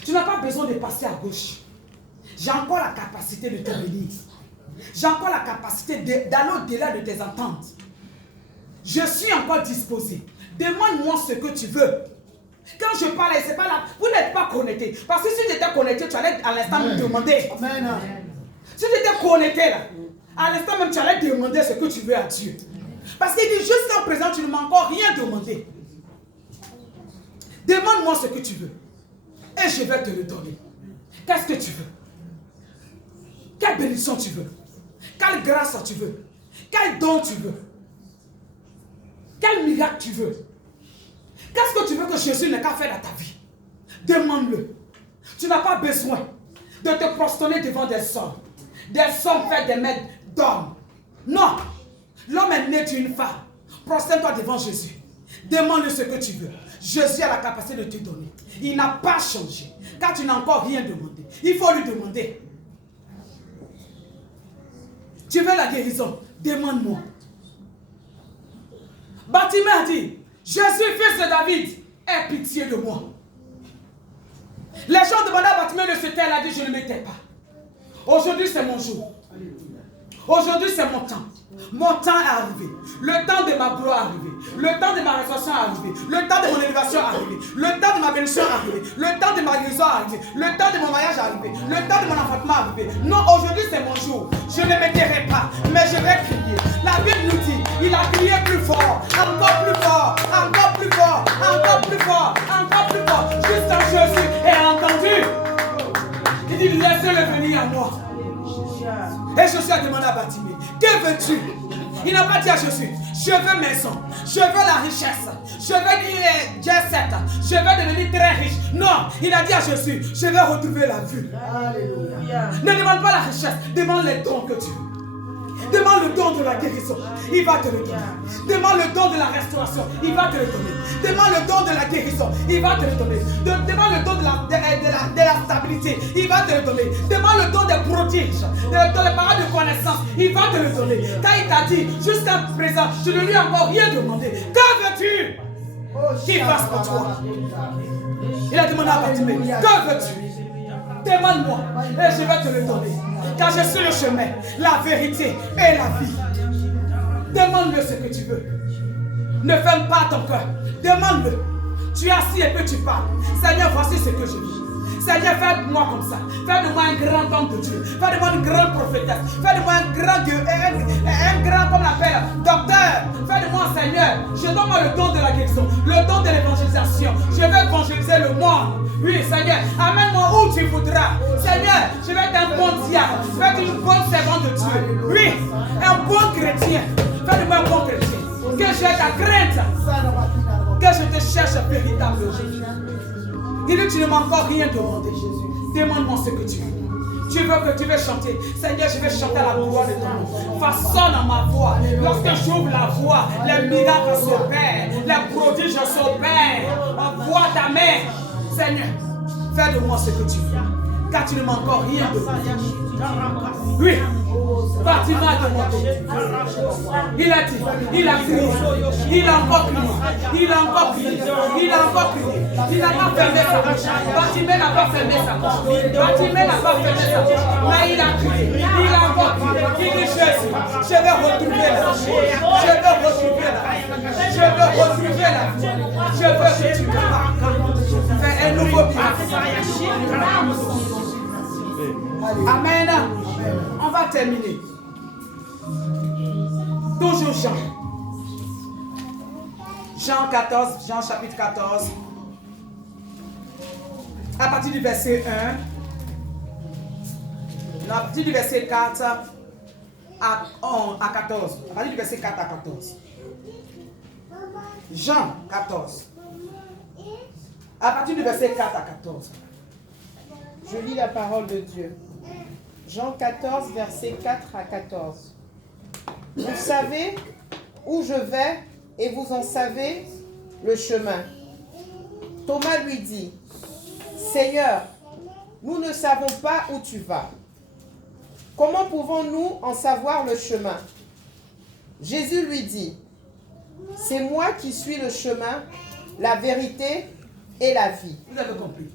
Tu n'as pas besoin de passer à gauche. J'ai encore la capacité de te bénir. J'ai encore la capacité d'aller au-delà de tes attentes. Je suis encore disposé. Demande-moi ce que tu veux. Quand je parle, c'est pas là. Vous n'êtes pas connecté. Parce que si j'étais connecté, tu allais à l'instant me demander. Amen. Si tu étais connecté là, à l'instant même, tu allais demander ce que tu veux à Dieu. Parce qu'il dit, jusqu'à présent, tu ne m'as encore rien demandé. Demande-moi ce que tu veux. Et je vais te le donner. Qu'est-ce que tu veux? Quelle bénédiction tu veux? Quelle grâce tu veux? Quel don tu veux? Quel miracle tu veux? Qu'est-ce que tu veux que Jésus n'ait qu'à faire dans ta vie? Demande-le. Tu n'as pas besoin de te prosterner devant des hommes. Des hommes faits des maîtres d'hommes. Non. L'homme est né d'une femme. Prosterne-toi devant Jésus. Demande-lui ce que tu veux. Jésus a la capacité de te donner. Il n'a pas changé. Car tu n'as encore rien demandé. Il faut lui demander. Tu veux la guérison? Demande-moi. Bartimée a dit, Jésus, fils de David, aie pitié de moi. Les gens demandaient à Bartimée de se taire, elle a dit, je ne me tais pas. Aujourd'hui, c'est mon jour. Aujourd'hui, c'est mon temps. Mon temps est arrivé. Le temps de ma gloire est arrivé. Le temps de ma restauration est arrivé. Le temps de mon élévation est arrivé. Le temps de ma bénédiction est arrivé. Le temps de ma guérison est arrivé. Le temps de mon mariage est arrivé. Le temps de mon enfantement est arrivé. Non, aujourd'hui, c'est mon jour. Je ne me tairai pas, mais je vais crier. La Bible nous dit, il a crié plus fort, encore plus fort, encore plus fort, encore plus fort, encore plus fort. Jusqu'à Jésus est entendu. Il dit, laissez-le venir à moi. Et Jésus a demandé à Bartimée, que veux-tu? Il n'a pas dit à Jésus, je veux maison, je veux la richesse, je veux jet set, je veux devenir très riche. Non, il a dit à Jésus, je vais retrouver la vue. Alléluia. Ne demande pas la richesse, demande les dons que tu veux. Demande le don de la guérison, il va te le donner. Demande le don de la restauration, il va te le donner. Demande le don de la guérison, il va te le donner. Demande le don de la stabilité, il va te le donner. Demande le don des prodiges, de les paroles de connaissance, il va te le donner. Quand il t'a dit, jusqu'à présent, je ne lui ai encore rien demandé. Que veux-tu qu'il fasse pour toi? Il a demandé à Bartimée, que veux-tu? Demande-moi et je vais te le donner. Car je suis le chemin, la vérité et la vie. Demande-le ce que tu veux. Ne ferme pas ton cœur. Demande-le. Tu es assis et puis tu parles. Seigneur, voici ce que je vis. Seigneur, fais de moi comme ça. Fais de moi un grand homme de Dieu. Fais de moi une grande prophétesse. Fais de moi un grand Dieu. Un grand, comme on l'appelle, docteur. Fais de moi, Seigneur. Je donne moi le don de la guérison. Le don de l'évangélisation. Je vais évangéliser le monde. Oui, Seigneur, amène-moi où tu voudras. Seigneur, je vais être un bon diable. Je vais être une bonne servante de Dieu. Oui, un bon chrétien. Fais de moi un bon chrétien. Que j'ai ta crainte. Que je te cherche véritablement. Il dit, tu ne m'as encore rien demandé, Jésus. Demande-moi ce que tu veux. Tu veux chanter. Seigneur, je vais chanter la gloire de ton nom. Façonne ma voix. Lorsque j'ouvre la voix, les miracles s'opèrent. Les prodiges s'opèrent. Envoie ta main. Seigneur, fais de moi ce que tu veux. car tu ne m'as encore rien demandé. Oui, Fatima a demandé. Il a dit, il a crié, il a encore crié, il a encore crié, il a encore crié. Il n'a pas fermé sa bouche. Fatima n'a pas fermé sa bouche. Fatima n'a pas fermé sa bouche. Mais il a crié, il a encore crié. Il dit Jésus, je vais retrouver la vie. Je vais retrouver la vie. Je veux retrouver la vie. Je veux que tu me fais un nouveau miracle. Amen. On va terminer. Toujours Jean. Jean 14, Jean chapitre 14. À partir du verset 1. Non, à partir du verset 4 à 14. À partir du verset 4 à 14. Jean 14. À partir du verset 4 à 14. Je lis la parole de Dieu. Jean 14, verset 4 à 14. Vous savez où je vais et vous en savez le chemin. Thomas lui dit, Seigneur, nous ne savons pas où tu vas. Comment pouvons-nous en savoir le chemin? Jésus lui dit, c'est moi qui suis le chemin, la vérité et la vie. Vous avez compris?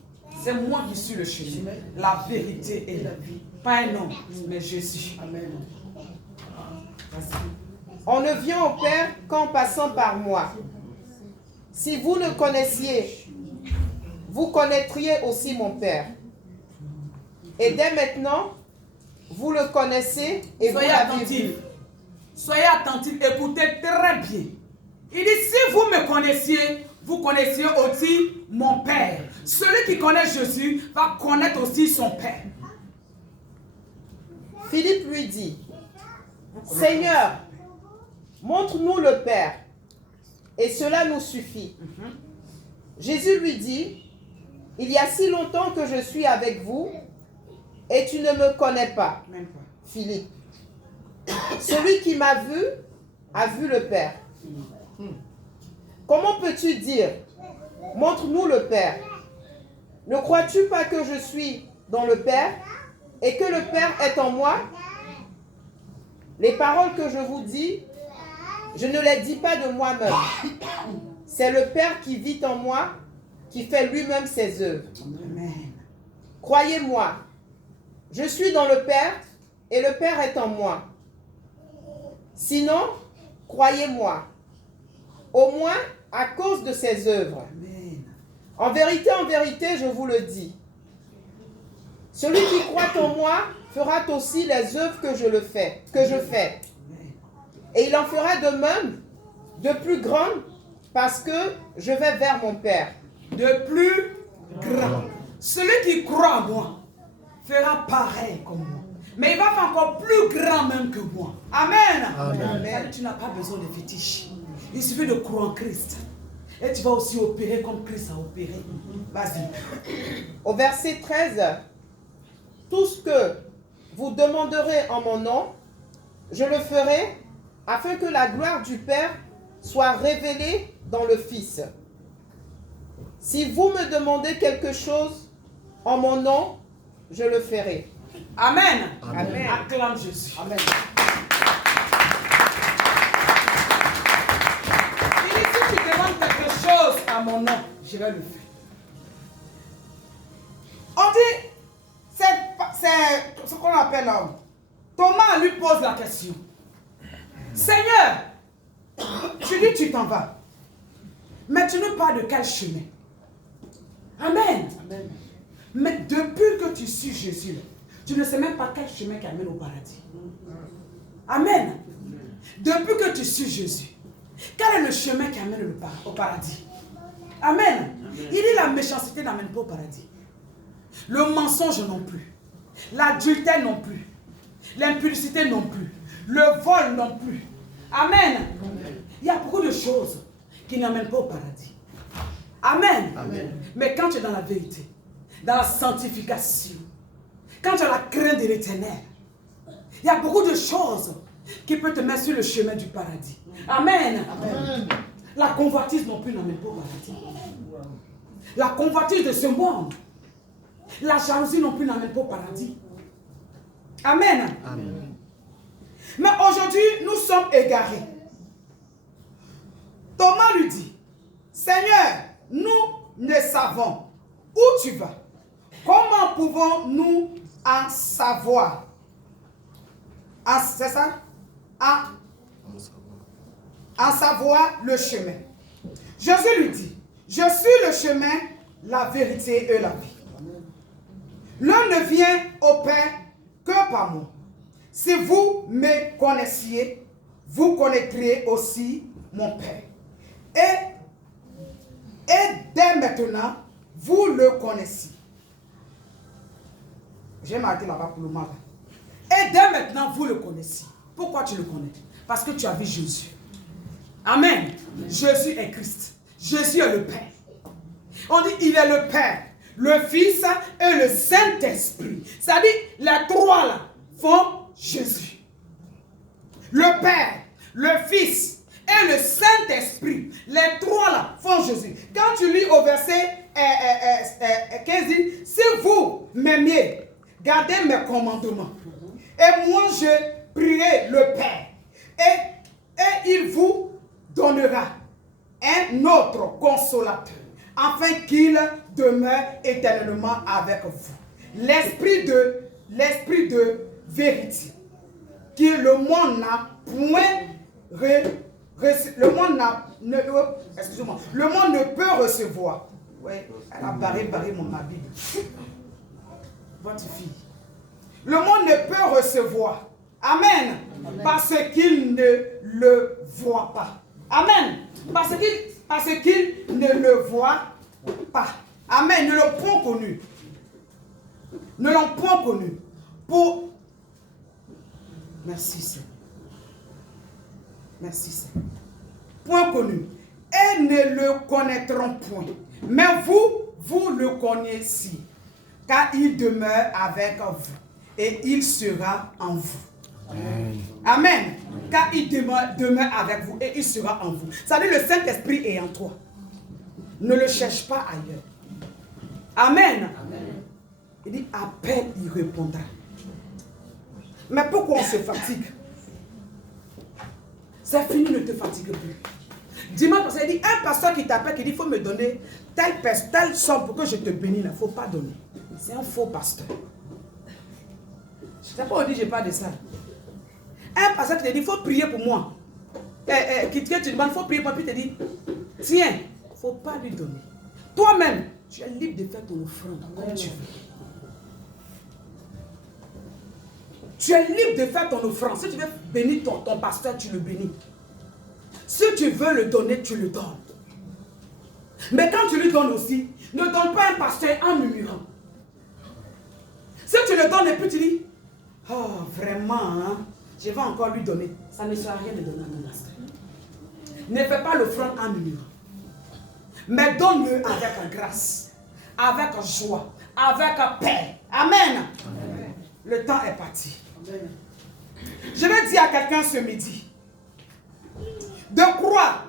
C'est moi qui suis le chemin, la vérité et la vie. Pas un homme, mais Jésus. Amen. On ne vient au Père qu'en passant par moi. Si vous le connaissiez, vous connaîtriez aussi mon Père. Et dès maintenant, vous le connaissez et vous l'avez vu. Soyez attentifs, écoutez très bien. Il dit, si vous me connaissiez, vous connaissiez aussi mon Père. Celui qui connaît Jésus va connaître aussi son Père. Philippe lui dit, Seigneur, montre-nous le Père, et cela nous suffit. Jésus lui dit, il y a si longtemps que je suis avec vous, et tu ne me connais pas, Philippe. Celui qui m'a vu a vu le Père. Comment peux-tu dire, montre-nous le Père? Ne crois-tu pas que je suis dans le Père et que le Père est en moi? Les paroles que je vous dis, je ne les dis pas de moi-même. C'est le Père qui vit en moi, qui fait lui-même ses œuvres. Amen. Croyez-moi, je suis dans le Père et le Père est en moi. Sinon, croyez-moi, au moins à cause de ses œuvres. Amen. En vérité, je vous le dis. Celui qui croit en moi fera aussi les œuvres que je fais. Et il en fera de même, de plus grandes, parce que je vais vers mon Père. De plus grand. Celui qui croit en moi fera pareil comme moi. Mais il va faire encore plus grand même que moi. Amen. Amen. Tu n'as pas besoin de fétiche. Il suffit de croire en Christ. Et tu vas aussi opérer comme Christ a opéré. Vas-y. Au verset 13, tout ce que vous demanderez en mon nom, je le ferai afin que la gloire du Père soit révélée dans le Fils. Si vous me demandez quelque chose en mon nom, je le ferai. Amen. Amen. Acclame Jésus. Amen. Il dit, si tu demandes quelque chose à mon nom, je vais le faire. On dit, c'est ce qu'on appelle Thomas lui pose la question. Seigneur, tu dis tu t'en vas, mais tu nous parles de quel chemin? Amen. Amen. Mais depuis que tu suis Jésus, tu ne sais même pas quel chemin qui amène au paradis. Amen. Depuis que tu suis Jésus, quel est le chemin qui amène au paradis? Amen. Il dit la méchanceté n'amène pas au paradis. Le mensonge non plus. L'adultère non plus. L'impudicité non plus. Le vol non plus. Amen. Il y a beaucoup de choses qui n'amènent pas au paradis. Amen. Amen. Mais quand tu es dans la vérité, dans la sanctification, quand tu as la crainte de l'Éternel, il y a beaucoup de choses qui peuvent te mettre sur le chemin du paradis. Amen. Amen. La convoitise non plus n'amène pas au paradis. La convoitise de ce monde, La jalousie non plus n'amène pas au paradis. Amen. Amen. Mais aujourd'hui, nous sommes égarés. Thomas lui dit, Seigneur, nous ne savons où tu vas. Comment pouvons-nous en savoir? C'est ça? En savoir le chemin. Jésus lui dit, je suis le chemin, la vérité et la vie. L'un ne vient au Père que par moi. Si vous me connaissiez, vous connaîtrez aussi mon Père. Et dès maintenant, vous le connaissez. J'ai marqué là-bas pour le mal. Et dès maintenant, vous le connaissez. Pourquoi tu le connais? Parce que tu as vu Jésus. Amen. Jésus est Christ. Jésus est le Père. On dit il est le Père, le Fils et le Saint-Esprit. C'est-à-dire, les trois là font Jésus. Le Père, le Fils et le Saint-Esprit. Les trois là font Jésus. Quand tu lis au verset 15, dit, si vous m'aimiez, gardez mes commandements. Et moi je prierai le Père. Et il vous donnera un autre consolateur, afin qu'il demeure éternellement avec vous. L'esprit de vérité, que le monde n'a point le monde ne peut recevoir. Ouais, elle a barré ma Bible. Votre fille. Le monde ne peut recevoir. Amen. Parce qu'il ne le voit pas. Amen. Parce qu'il ne le voit pas. Amen. Ne l'ont point connu. Ne l'ont point connu. Pour... Merci Seigneur. Merci Seigneur. Point connu. Et ne le connaîtront point. Mais vous le connaissez. Car il demeure avec vous. Et il sera en vous. Amen. Amen. Car il demeure avec vous et il sera en vous. Ça veut dire le Saint-Esprit est en toi. Ne le cherche pas ailleurs. Amen. Amen. Il dit appelle, il répondra. Mais pourquoi on se fatigue? C'est fini, ne te fatigue plus. Dis-moi, parce qu'il dit un pasteur qui t'appelle, qui dit il faut me donner telle somme pour que je te bénisse. Il ne faut pas donner. C'est un faux pasteur. Je ne sais pas où je parle de ça. Un pasteur qui te dit, il faut prier pour moi. Qui te demande, il faut prier pour moi. Puis il te dit, tiens, il ne faut pas lui donner. Toi-même, tu es libre de faire ton offrande comme tu veux. Tu es libre de faire ton offrande. Si tu veux bénir ton pasteur, tu le bénis. Si tu veux le donner, tu le donnes. Mais quand tu lui donnes aussi, ne donne pas un pasteur en murmurant. Si tu le donnes et puis tu dis, oh vraiment, hein, je vais encore lui donner. Ça ne sert à rien de donner à ton pasteur. Ne fais pas l'offrande en murmurant. Mais donne-le avec grâce, avec joie, avec paix. Amen. Amen. Le temps est parti. Amen. Je vais dire à quelqu'un ce midi de croire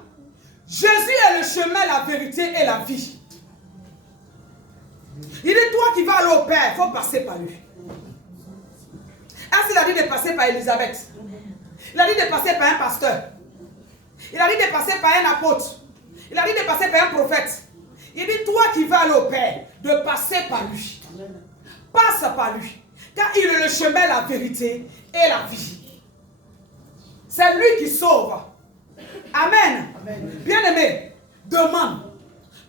Jésus est le chemin, la vérité et la vie. Il est toi qui vas aller au Père, il faut passer par lui. Est-ce qu'il a dit de passer par Élisabeth? Il a dit de passer par un pasteur. Il a dit de passer par un apôtre. Il a dit de passer par un prophète. Il dit toi qui vas aller au Père, de passer par lui. Passe par lui. Car il est le chemin, la vérité et la vie. C'est lui qui sauve. Amen. Amen. Bien-aimé, demande.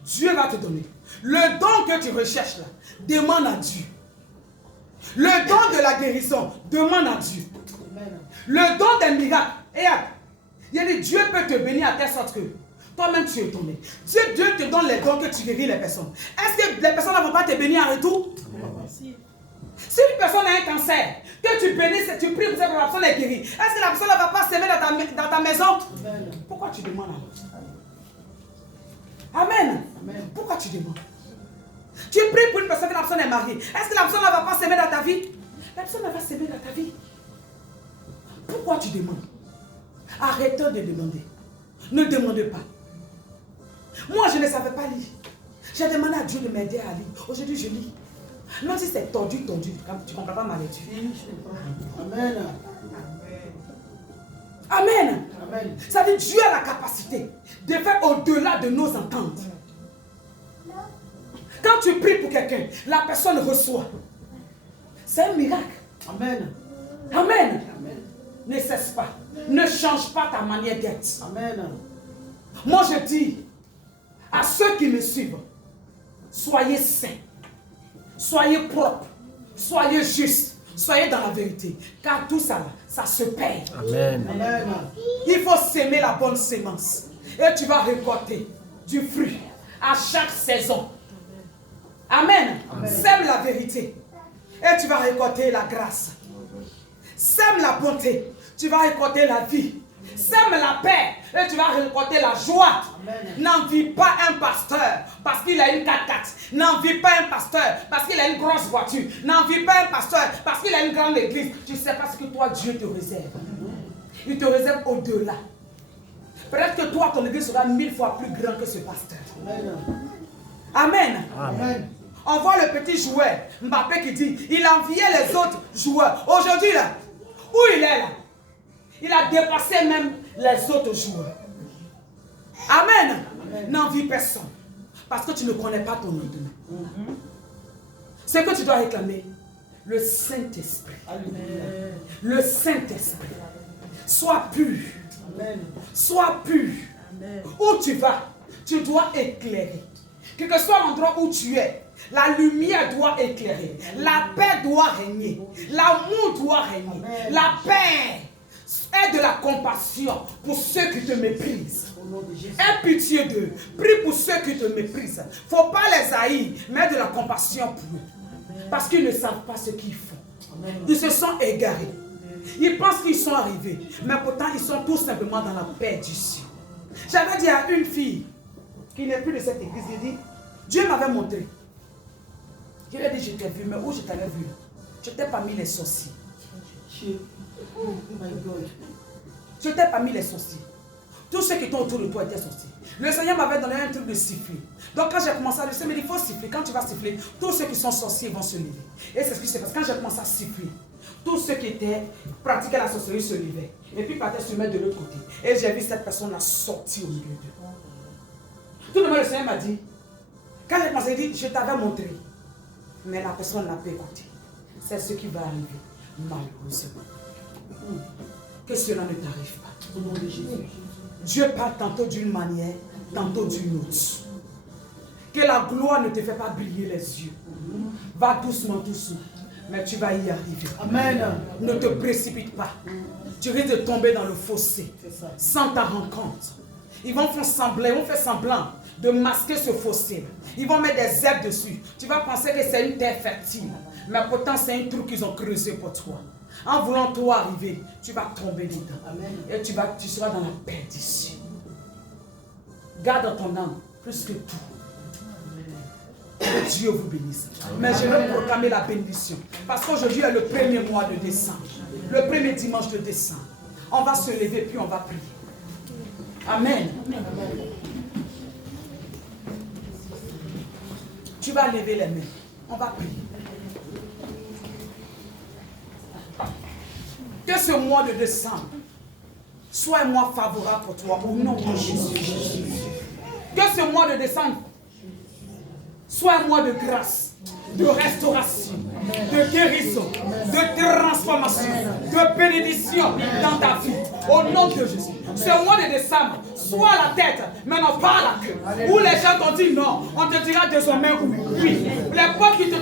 Dieu va te donner. Le don que tu recherches là, demande à Dieu. Le don de la guérison, demande à Dieu. Amen. Le don des miracles. Et il dit, Dieu peut te bénir à telle sorte que toi-même tu es étonné. Dieu te donne les dons que tu guéris les personnes. Est-ce que les personnes ne vont pas te bénir en retour? Merci. Si une personne a un cancer, que tu bénisses, tu pries pour cette personne est guérie, est-ce que la personne ne va pas s'aimer dans ta maison? Amen. Pourquoi tu demandes alors? Amen. Amen. Pourquoi tu demandes? Tu pries pour une personne que la personne est mariée. Est-ce que la personne ne va pas s'aimer dans ta vie? La personne ne va s'aimer dans ta vie. Pourquoi tu demandes? Arrêtons de demander. Ne demandez pas. Moi, je ne savais pas lire. J'ai demandé à Dieu de m'aider à lire. Aujourd'hui, je lis. Même si c'est tordu, tu ne comprends pas ma lecture. Amen. Amen. Amen. Ça veut dire Dieu a la capacité de faire au-delà de nos ententes. Quand tu pries pour quelqu'un, la personne reçoit. C'est un miracle. Amen. Amen. Amen. Ne cesse pas. Ne change pas ta manière d'être. Amen. Moi je dis à ceux qui me suivent, soyez saints, soyez propres, soyez justes, soyez dans la vérité. Car tout ça, ça se paye. Amen. Amen. Il faut s'aimer la bonne sémence. Et tu vas récolter du fruit à chaque saison. Amen. Sème la vérité. Et tu vas récolter la grâce. Sème la bonté. Tu vas récolter la vie. Sème la paix. Et tu vas récolter la joie. N'envie pas un pasteur parce qu'il a une 4x4. N'envie pas un pasteur parce qu'il a une grosse voiture. N'envie pas un pasteur parce qu'il a une grande église. Tu ne sais pas ce que toi, Dieu te réserve. Il te réserve au-delà. Peut-être que toi, ton église sera 1000 fois plus grande que ce pasteur. Amen. Amen. On voit le petit joueur, Mbappé, qui dit, il enviait les autres joueurs. Aujourd'hui, là, où il est là, il a dépassé même les autres joueurs. Amen. N'envie personne. Parce que tu ne connais pas ton lendemain. C'est que tu dois réclamer le Saint-Esprit. Le Saint-Esprit. Sois pur. Sois pur. Où tu vas, tu dois éclairer. Quel que soit l'endroit où tu es, la lumière doit éclairer. La paix doit régner. L'amour doit régner. La paix est de la compassion pour ceux qui te méprisent. Aie pitié d'eux. Prie pour ceux qui te méprisent. Il ne faut pas les haïr, mais de la compassion pour eux. Parce qu'ils ne savent pas ce qu'ils font. Ils se sont égarés. Ils pensent qu'ils sont arrivés. Mais pourtant, ils sont tout simplement dans la paix du ciel. J'avais dit à une fille qui n'est plus de cette église, il dit, Dieu m'avait montré. Je lui ai dit, je t'ai vu, mais où je t'avais vu? Je t'ai pas mis les sorciers. Je t'ai pas mis les sorciers. Tous ceux qui étaient autour de toi étaient sorciers. Le Seigneur m'avait donné un truc de siffler. Donc quand j'ai commencé à le dire, il faut siffler. Quand tu vas siffler, tous ceux qui sont sorciers vont se lever. Et c'est ce qui s'est passé. Quand j'ai commencé à siffler, tous ceux qui pratiquaient la sorcellerie se levaient. Et puis partaient se mettre de l'autre côté. Et j'ai vu cette personne-là sortir au milieu d'eux. Tout le monde, le Seigneur m'a dit, quand j'ai commencé, il dit, je t'avais montré. Mais la personne n'a pas écouté. C'est ce qui va arriver, malheureusement. Que cela ne t'arrive pas. Au nom de Jésus. Dieu parle tantôt d'une manière, tantôt d'une autre. Que la gloire ne te fait pas briller les yeux. Va doucement, doucement. Mais tu vas y arriver. Amen. Ne te précipite pas. Tu risques de tomber dans le fossé. Sans ta rencontre. Ils vont faire semblant de masquer ce fossé. Ils vont mettre des herbes dessus. Tu vas penser que c'est une terre fertile. Mais pourtant, c'est un trou qu'ils ont creusé pour toi. En voulant toi arriver, tu vas tomber dedans. Amen. Et tu seras dans la perdition. Garde ton âme plus que tout. Que Dieu vous bénisse. Mais je vais proclamer la bénédiction. Parce qu'aujourd'hui est le premier mois de décembre. Le premier dimanche de décembre. On va se lever puis on va prier. Amen. Tu vas lever les mains. On va prier. Que ce mois de décembre soit un mois favorable pour toi au nom de Jésus. Que ce mois de décembre soit un mois de grâce, de restauration, de guérison, de transformation, de bénédiction dans ta vie. Au nom de Jésus. Ce mois de décembre, soit la tête, mais non pas la queue. Où les gens t'ont dit non, on te dira désormais oui. Les portes qui te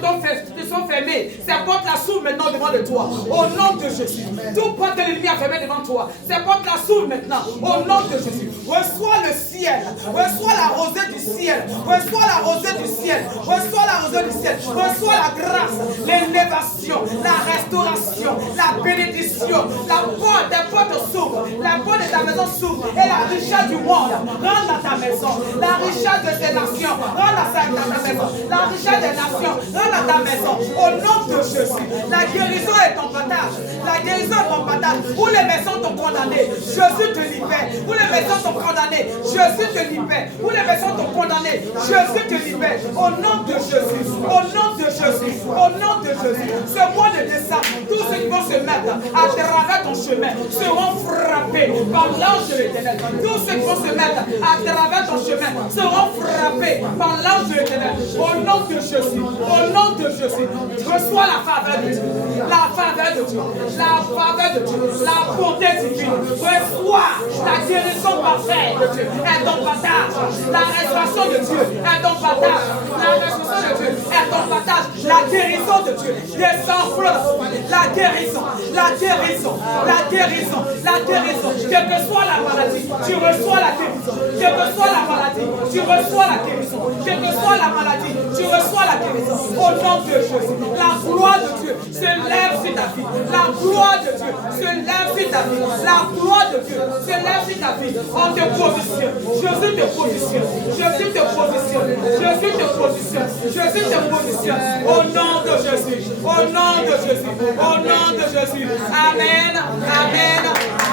sont fermées, ces portes-là s'ouvrent maintenant devant de toi. Au nom de Jésus. Toute porte que l'ennemi a fermée devant toi, ces portes-là s'ouvrent maintenant. Au nom de Jésus. Reçois le ciel. Reçois la rosée du ciel. Reçois la rosée du ciel. Reçois la rosée du ciel. Reçois la grâce, l'élévation, la restauration, la bénédiction. La porte des portes s'ouvre. La porte de ta maison maison s'ouvre et la richesse du monde rentre dans ta maison. La richesse de ces nations rentre dans ta maison. La richesse des nations rentre dans ta maison. Au nom de Jésus, la guérison est ton partage. La guérison est ton partage. Où les maisons t'ont condamné, Jésus te libère. Où les maisons t'ont condamné, Jésus te libère. Où les maisons t'ont condamné, Jésus te libère. Au nom de Jésus, au nom de Jésus, au nom de Jésus. Ce mois de décembre, tous ceux qui vont se mettre à travers ton chemin seront frappés par l'ange de l'Éternel. Tous ceux qui vont se mettre à travers ton chemin seront frappés par l'ange de l'Éternel. Au nom de Jésus, au nom de Jésus, reçois la faveur de Dieu, la faveur de Dieu, la faveur de Dieu, la bonté divine. Reçois la guérison parfaite de Dieu est ton partage. La restauration de Dieu est ton partage. La restauration de Dieu est ton partage. La guérison de Dieu descend fleuve. La guérison, la guérison, la guérison, la guérison. Quelle que soit la maladie, tu reçois la guérison. Quelle que soit la maladie, tu reçois la guérison. Quelle que soit la maladie, tu reçois la guérison. Au nom de Jésus, la gloire de Dieu se lève sur ta vie. La gloire de Dieu se lève sur ta vie. La gloire de Dieu se lève sur ta vie. On te positionne. Jésus te positionne. Jésus te positionne. Jésus te positionne. Jésus te positionne. Au nom de Jésus. Au nom de Jésus. Au nom de Jésus. Amen. Amen.